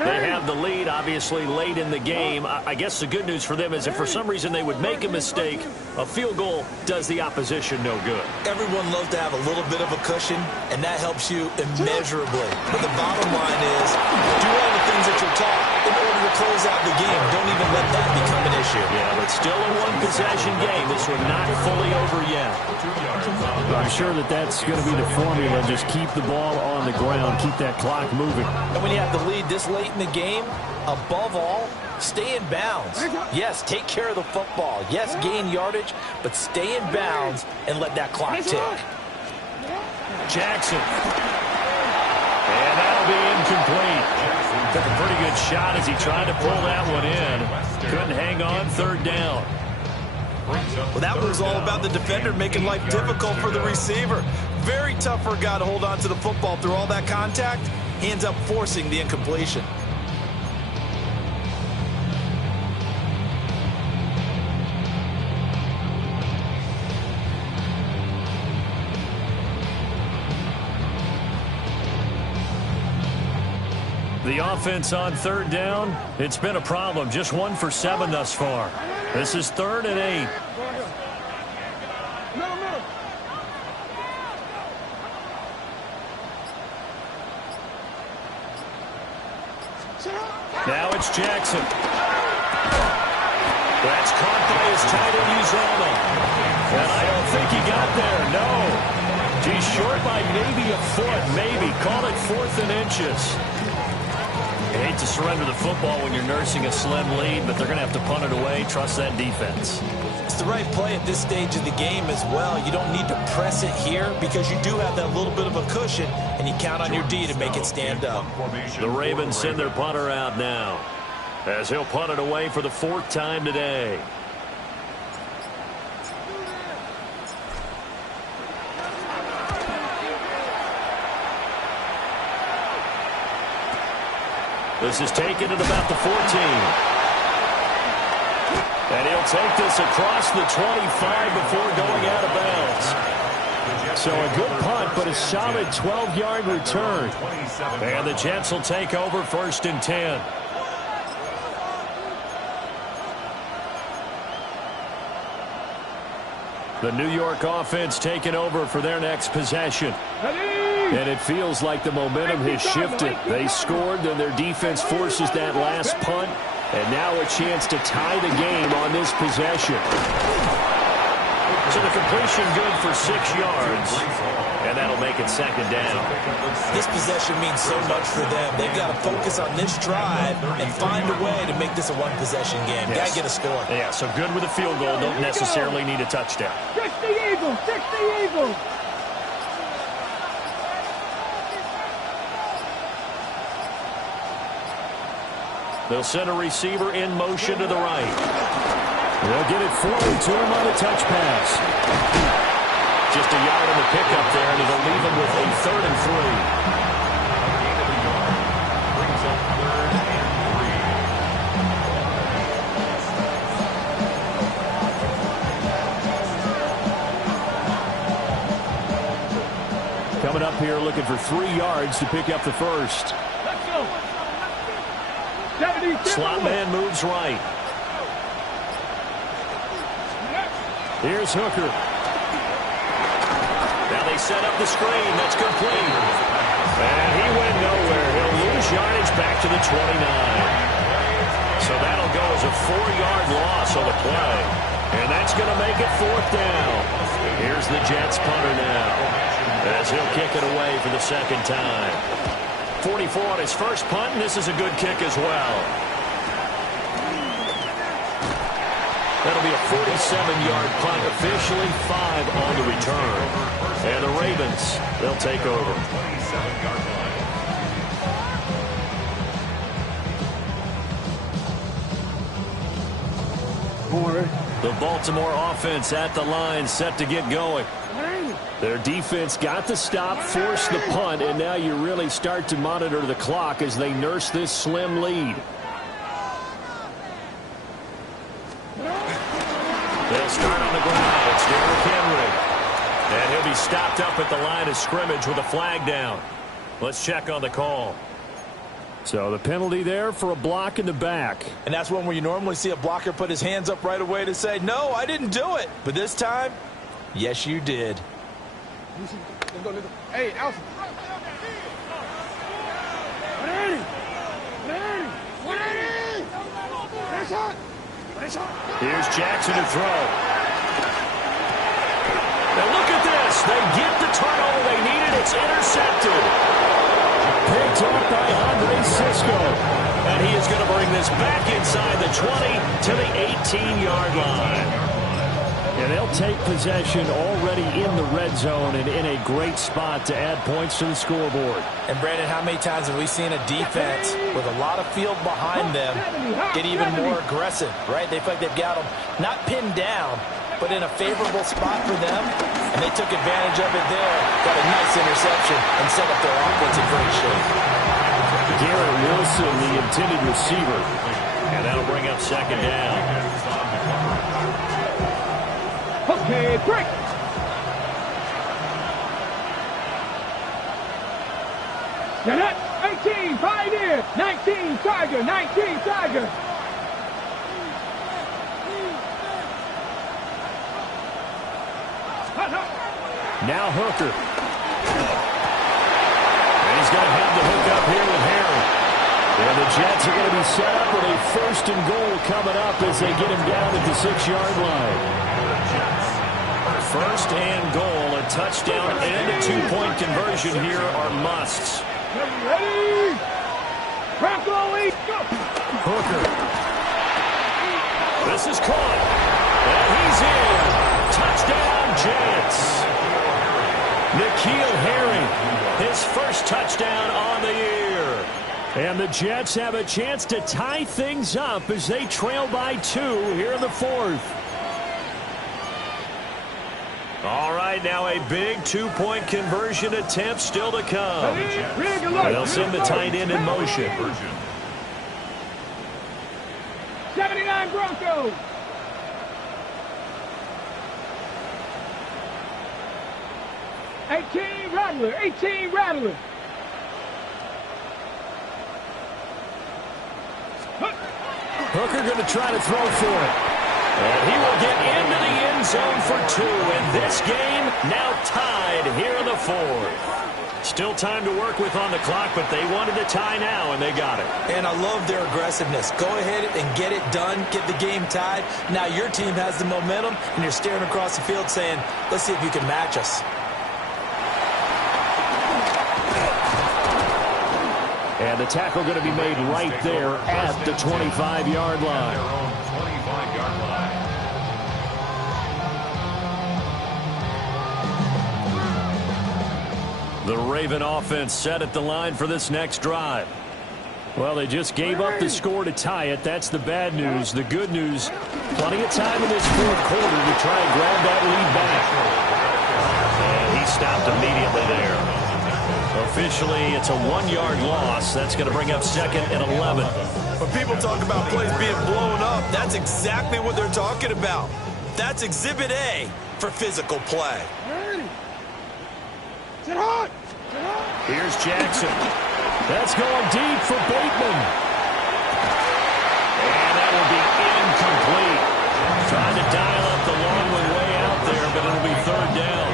They have the lead, obviously, late in the game. I guess the good news for them is if for some reason they would make a mistake, a field goal does the opposition no good. Everyone loves to have a little bit of a cushion, and that helps you immeasurably. But the bottom line is, do all the things that you're taught in order to close out the game. Don't even let that become an issue. Yeah, but still a one-possession game. This one not fully over yet. I'm sure that's going to be the formula. Just keep the ball on the ground. Keep that clock moving. And when you have the lead this late in the game, above all, stay in bounds. Yes, take care of the football. Yes, gain yardage, but stay in bounds and let that clock tick. Jackson. And that'll be incomplete. Took a pretty good shot as he tried to pull that one in. Couldn't hang on, 3rd down. Well, that was all about the defender making life difficult for the receiver. Very tough for a guy to hold on to the football through all that contact. He ends up forcing the incompletion. The offense on 3rd down, it's been a problem. Just 1 for 7 thus far. This is 3rd and 8. Now it's Jackson. That's caught by his tight end, Uzoma. And I don't think he got there, no. He's short by maybe a foot, maybe. Call it 4th and inches. hate to surrender the football when you're nursing a slim lead, but they're going to have to punt it away. Trust that defense. It's the right play at this stage of the game as well. You don't need to press it here because you do have that little bit of a cushion, and you count on your D to make it stand up. The Ravens send their punter out now as he'll punt it away for the 4th time today. This is taken at about the 14. And he'll take this across the 25 before going out of bounds. So a good punt, but a solid 12-yard return. And the Jets will take over 1st and 10. The New York offense taking over for their next possession. And it feels like the momentum has shifted. They scored, then their defense forces that last punt. And now a chance to tie the game on this possession. So the completion good for 6 yards. And that'll make it 2nd down. This possession means so much for them. They've got to focus on this drive and find a way to make this a one-possession game. Got to get a score. Yeah, so good with a field goal. Don't necessarily need a touchdown. 60 Eagles! 60 Eagles! They'll send a receiver in motion to the right. They'll get it forward to him on a touch pass. Just a yard on the pickup there, and it'll leave him with a 3rd and 3. Coming up here looking for 3 yards to pick up the 1st. Let's go! Slot man moves right. Here's Hooker. Now they set up the screen. That's complete. And he went nowhere. He'll lose yardage back to the 29. So that'll go as a 4-yard loss on the play. And that's going to make it 4th down. Here's the Jets punter now as he'll kick it away for the 2nd time. 44 on his first punt, and this is a good kick as well. That'll be a 47-yard punt, officially 5 on the return. And the Ravens, they'll take over. The Baltimore offense at the line, set to get going. Their defense got the stop, forced the punt, and now you really start to monitor the clock as they nurse this slim lead. They'll start on the ground. It's Derrick Henry. And he'll be stopped up at the line of scrimmage with a flag down. Let's check on the call. So the penalty there for a block in the back. And that's one where you normally see a blocker put his hands up right away to say, no, I didn't do it. But this time, yes, you did. Hey, Alpha. 180! Here's Jackson to throw. Now look at this. They get the turnover they needed. It's intercepted. Picked off by Andre Cisco. And he is going to bring this back inside the 20 to the 18-yard line. And they'll take possession already in the red zone and in a great spot to add points to the scoreboard. And, Brandon, how many times have we seen a defense with a lot of field behind them get even more aggressive, right? They feel like they've got them not pinned down, but in a favorable spot for them, and they took advantage of it there, got a nice interception, and set up their offense in great shape. Garrett Wilson, the intended receiver, and that'll bring up 2nd down. Okay, break. Get it. 18, Pioneer. 19, Tiger. 19, Tiger. Now Hooker. And he's going to have the hook up here with Harry. And the Jets are going to be set up with a 1st and goal coming up as they get him down at the 6-yard line. 1st and goal, a touchdown and a 2-point conversion here are musts. Bronco East, go! Hooker. This is caught. And he's in. Touchdown, Jets. N'Keal Harry, his first touchdown on the year. And the Jets have a chance to tie things up as they trail by 2 here in the 4th. All right, now a big 2-point conversion attempt still to come. They'll send the tight end in motion. 79 Broncos. Rattler, 18 Rattler. Hooker going to try to throw for it. And he will get into the end zone for 2. And this game now tied here in the 4th. Still time to work with on the clock, but they wanted the tie now, and they got it. And I love their aggressiveness. Go ahead and get it done. Get the game tied. Now your team has the momentum, and you're staring across the field saying, let's see if you can match us. And the tackle going to be made right there at the 25-yard line. The Raven offense set at the line for this next drive. Well, they just gave up the score to tie it. That's the bad news. The good news, plenty of time in this 4th quarter to try and grab that lead back. And he stopped immediately there. Officially, it's a 1-yard loss. That's going to bring up 2nd and 11. When people talk about plays being blown up, that's exactly what they're talking about. That's Exhibit A for physical play. Sit hard. Here's Jackson. That's going deep for Bateman. And that will be incomplete. Trying to dial up the long way out there, but it'll be 3rd down.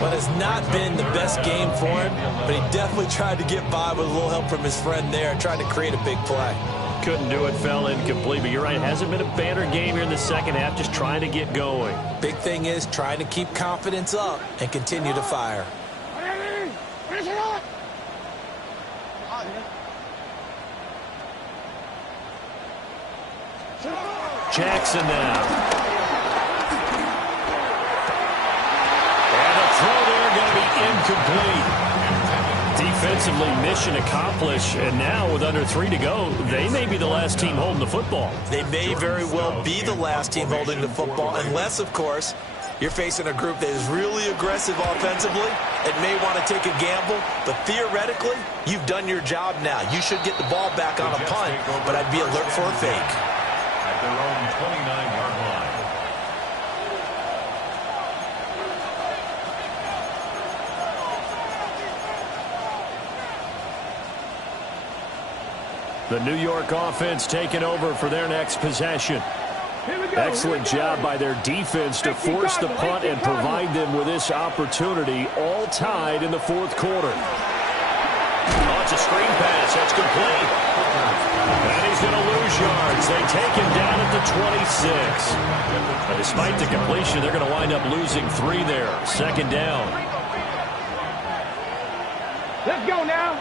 But it's not been the best game for him, but he definitely tried to get by with a little help from his friend there, trying to create a big play. Couldn't do it, fell incomplete, but you're right, it hasn't been a banner game here in the second half, just trying to get going. Big thing is trying to keep confidence up and continue to fire. Jackson now. And the throw there going to be incomplete. Defensively, mission accomplished, and now with under 3 to go, they may be the last team holding the football. They may very well be the last team holding the football, unless, of course, you're facing a group that is really aggressive offensively and may want to take a gamble, but theoretically, you've done your job now. You should get the ball back on a punt, but I'd be alert for a fake. At their own 29-yard line. The New York offense taking over for their next possession. Excellent job by their defense to force the punt and provide them with this opportunity, all tied in the 4th quarter. Oh, it's a screen pass. That's complete. And he's going to lose yards. They take him down at the 26. But despite the completion, they're going to wind up losing 3 there. 2nd down. Let's go now.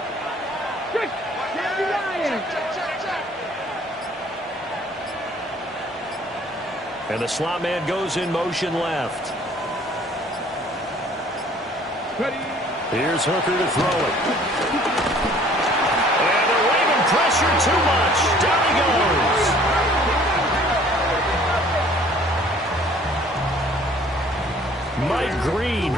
And the slot man goes in motion left. Here's Hooker to throw it. And they're waving pressure too much. Down he goes. Mike Green.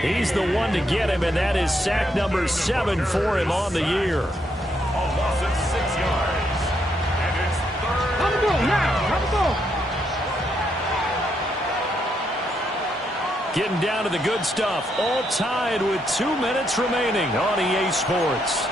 He's the one to get him, and that is sack number 7 for him on the year. A loss of 6 yards. And it's 3rd. Have the ball now. Have the ball. Getting down to the good stuff. All tied with 2 minutes remaining on EA Sports.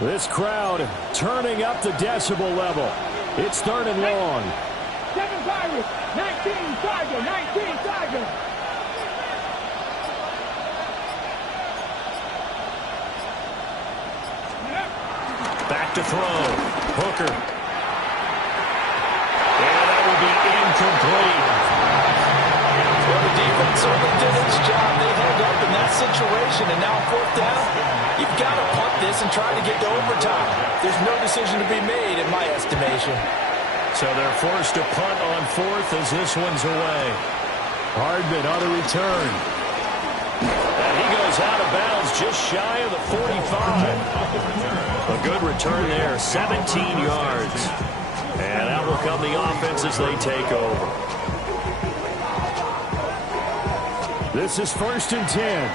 This crowd turning up the decibel level. It's 3rd and long. 7 Pirates. 19, Tiger, 19, Tiger. Back to throw. Hooker. And that will be incomplete. Well, the defense certainly did its job. They held up in that situation, and now 4th down. You've got to punt this and try to get to overtime. There's no decision to be made, in my estimation. So they're forced to punt on 4th as this one's away. Hardman on the return. And he goes out of bounds just shy of the 45. A good return there, 17 yards. And out will come the offense as they take over. This is 1st and 10.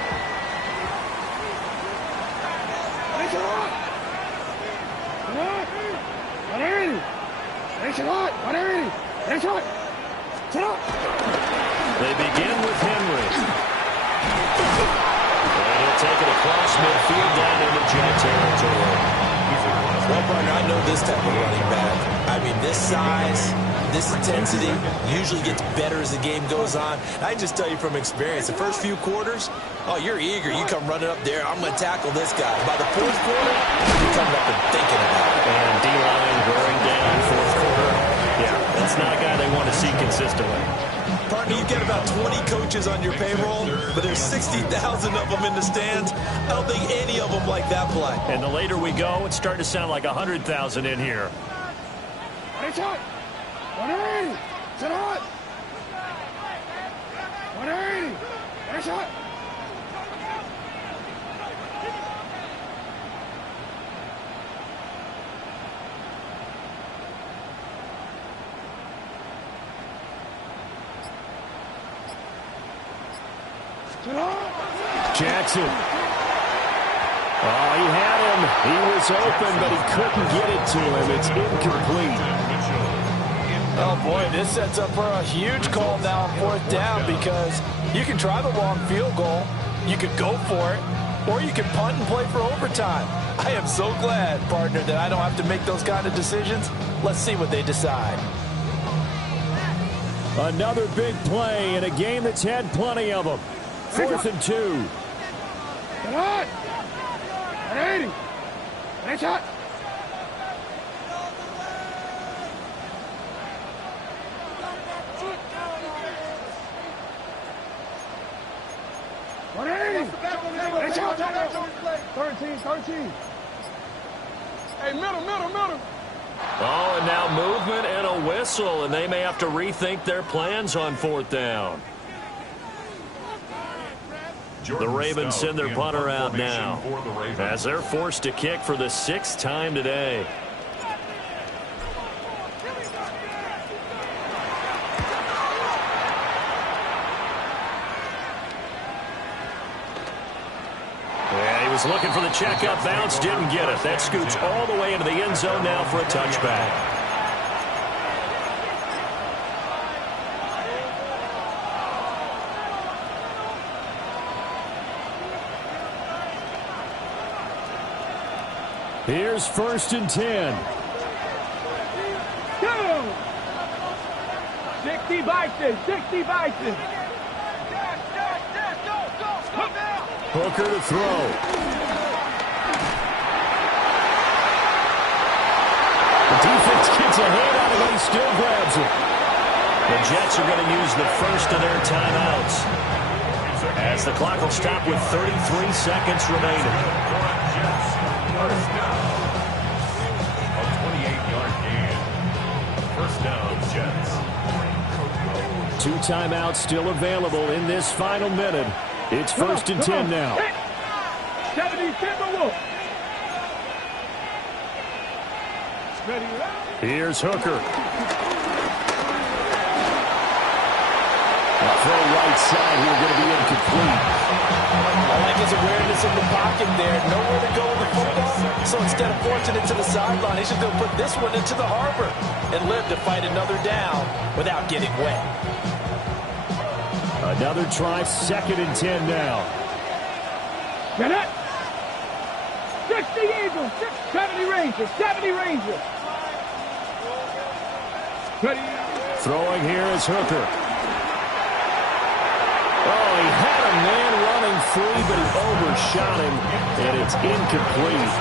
They begin with Henry. And he'll take it across midfield down into Jet territory. Well, partner, I know this type of running back. I mean, this size, this intensity usually gets better as the game goes on. I just tell you from experience, the first few quarters, oh, you're eager. You come running up there, I'm going to tackle this guy. By the 4th quarter, you're coming up and thinking about it. And D-line wearing down 4th quarter. Yeah, that's not a guy they want to see consistently. Partner, you get about 20 coaches on your payroll, but there's 60,000 of them in the stands. I don't think any of them like that play. And the later we go, it's starting to sound like 100,000 in here. Jackson. Oh, he had him. He was open, but he couldn't get it to him. It's incomplete. Oh, boy, this sets up for a huge call now on 4th down because you can try the long field goal, you could go for it, or you can punt and play for overtime. I am so glad, partner, that I don't have to make those kind of decisions. Let's see what they decide. Another big play in a game that's had plenty of them. 4th and 2. Hey, middle. Oh, and now movement and a whistle, and they may have to rethink their plans on 4th down. The Ravens send their punter out now as they're forced to kick for the 6th time today. Yeah, he was looking for the checkup bounce, didn't get it. That scoots all the way into the end zone now for a touchback. Here's 1st and 10. Go! 60 Bison. Hooker to throw. The defense gets a hand out of it. He still grabs it. The Jets are going to use the first of their timeouts as the clock will stop with 33 seconds remaining. First down. A 28-yard gain. First down, Jets. 2 timeouts still available in this final minute. It's 1st and 10 now. 70 Timberwolves. Here's Hooker. The throw right side here going to be incomplete. I like his awareness in the pocket there. Nowhere to go with the football. So instead of forcing it to the sideline, he's just going to put this one into the harbor and live to fight another down without getting wet. Another try, 2nd and 10 now. Get it. 60 Eagles, 70 Rangers, 70 Rangers. Ready. Throwing here is Hooker. Oh, he had a man running free, but he overshot him, and it's incomplete.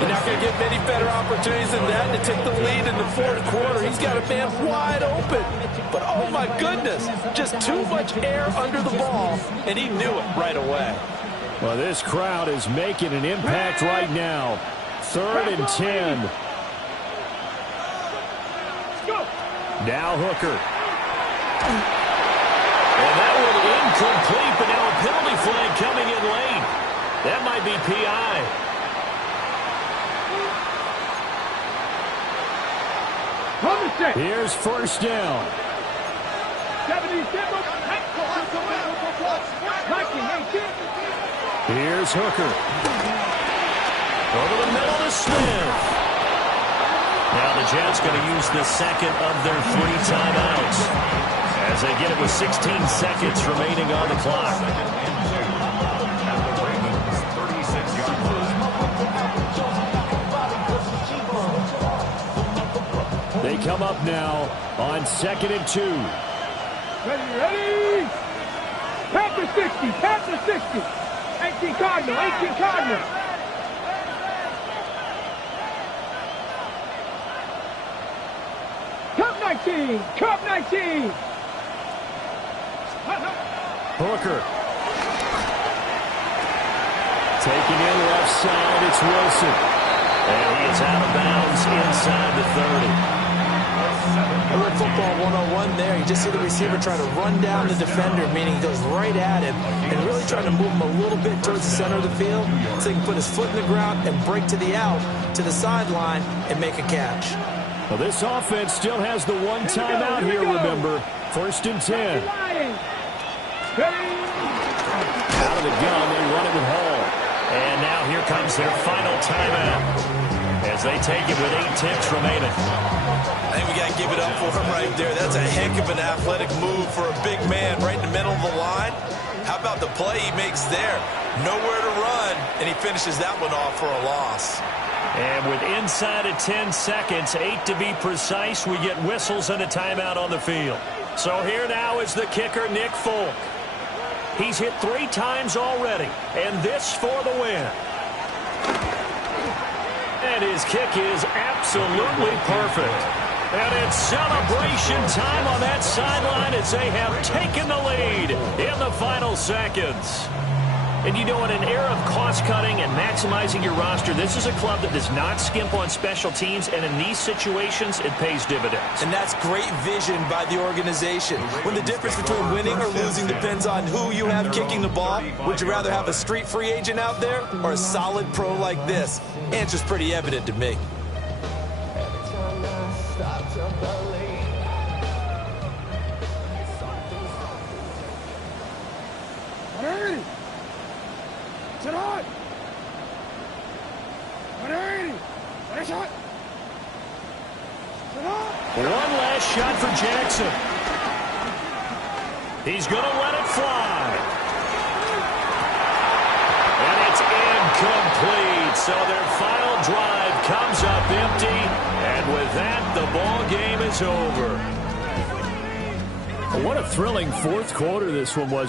You're not going to get many better opportunities than that to take the lead in the fourth quarter. He's got a man wide open. But, oh, my goodness, just too much air under the ball, and he knew it right away. Well, this crowd is making an impact right now. 3rd and 10. Now Hooker. And that one incomplete, but now a penalty flag coming in late. That might be PI. Here's first down. Here's Hooker. Over the middle to Smith. Now the Jets going to use the second of their 3 timeouts as they get it with 16 seconds remaining on the clock. They come up now on 2nd and 2. Ready? Panther 60, Panther 60. 18 Cardinal, 18 Cardinal. Cup 19, Cup 19. Hooker. Taking in left side, it's Wilson. And he is out of bounds inside the 30. A little football 101 there. You just see the receiver trying to run down the defender, meaning he goes right at him and really trying to move him a little bit towards the center of the field so he can put his foot in the ground and break to the out, to the sideline, and make a catch. Well, this offense still has the one timeout here, remember. 1st and 10. Out of the gun, they run it with Hall. And now here comes their final timeout as they take it with 8 ticks remaining. I think we got to give it up for him right there. That's a heck of an athletic move for a big man right in the middle of the line. How about the play he makes there? Nowhere to run, and he finishes that one off for a loss. And with inside of 10 seconds, 8 to be precise, we get whistles and a timeout on the field. So here now is the kicker, Nick Folk. He's hit 3 times already, and this for the win. And his kick is absolutely perfect. And it's celebration time on that sideline as they have taken the lead in the final seconds. And you know, in an era of cost-cutting and maximizing your roster, this is a club that does not skimp on special teams, and in these situations, it pays dividends. And that's great vision by the organization. When the difference between winning or losing depends on who you have kicking the ball, would you rather have a street free agent out there or a solid pro like this? Answer's pretty evident to me. One last shot for Jackson. He's going to let it fly. And it's incomplete. So their final drive comes up empty. And with that, the ball game is over. What a thrilling fourth quarter this one was.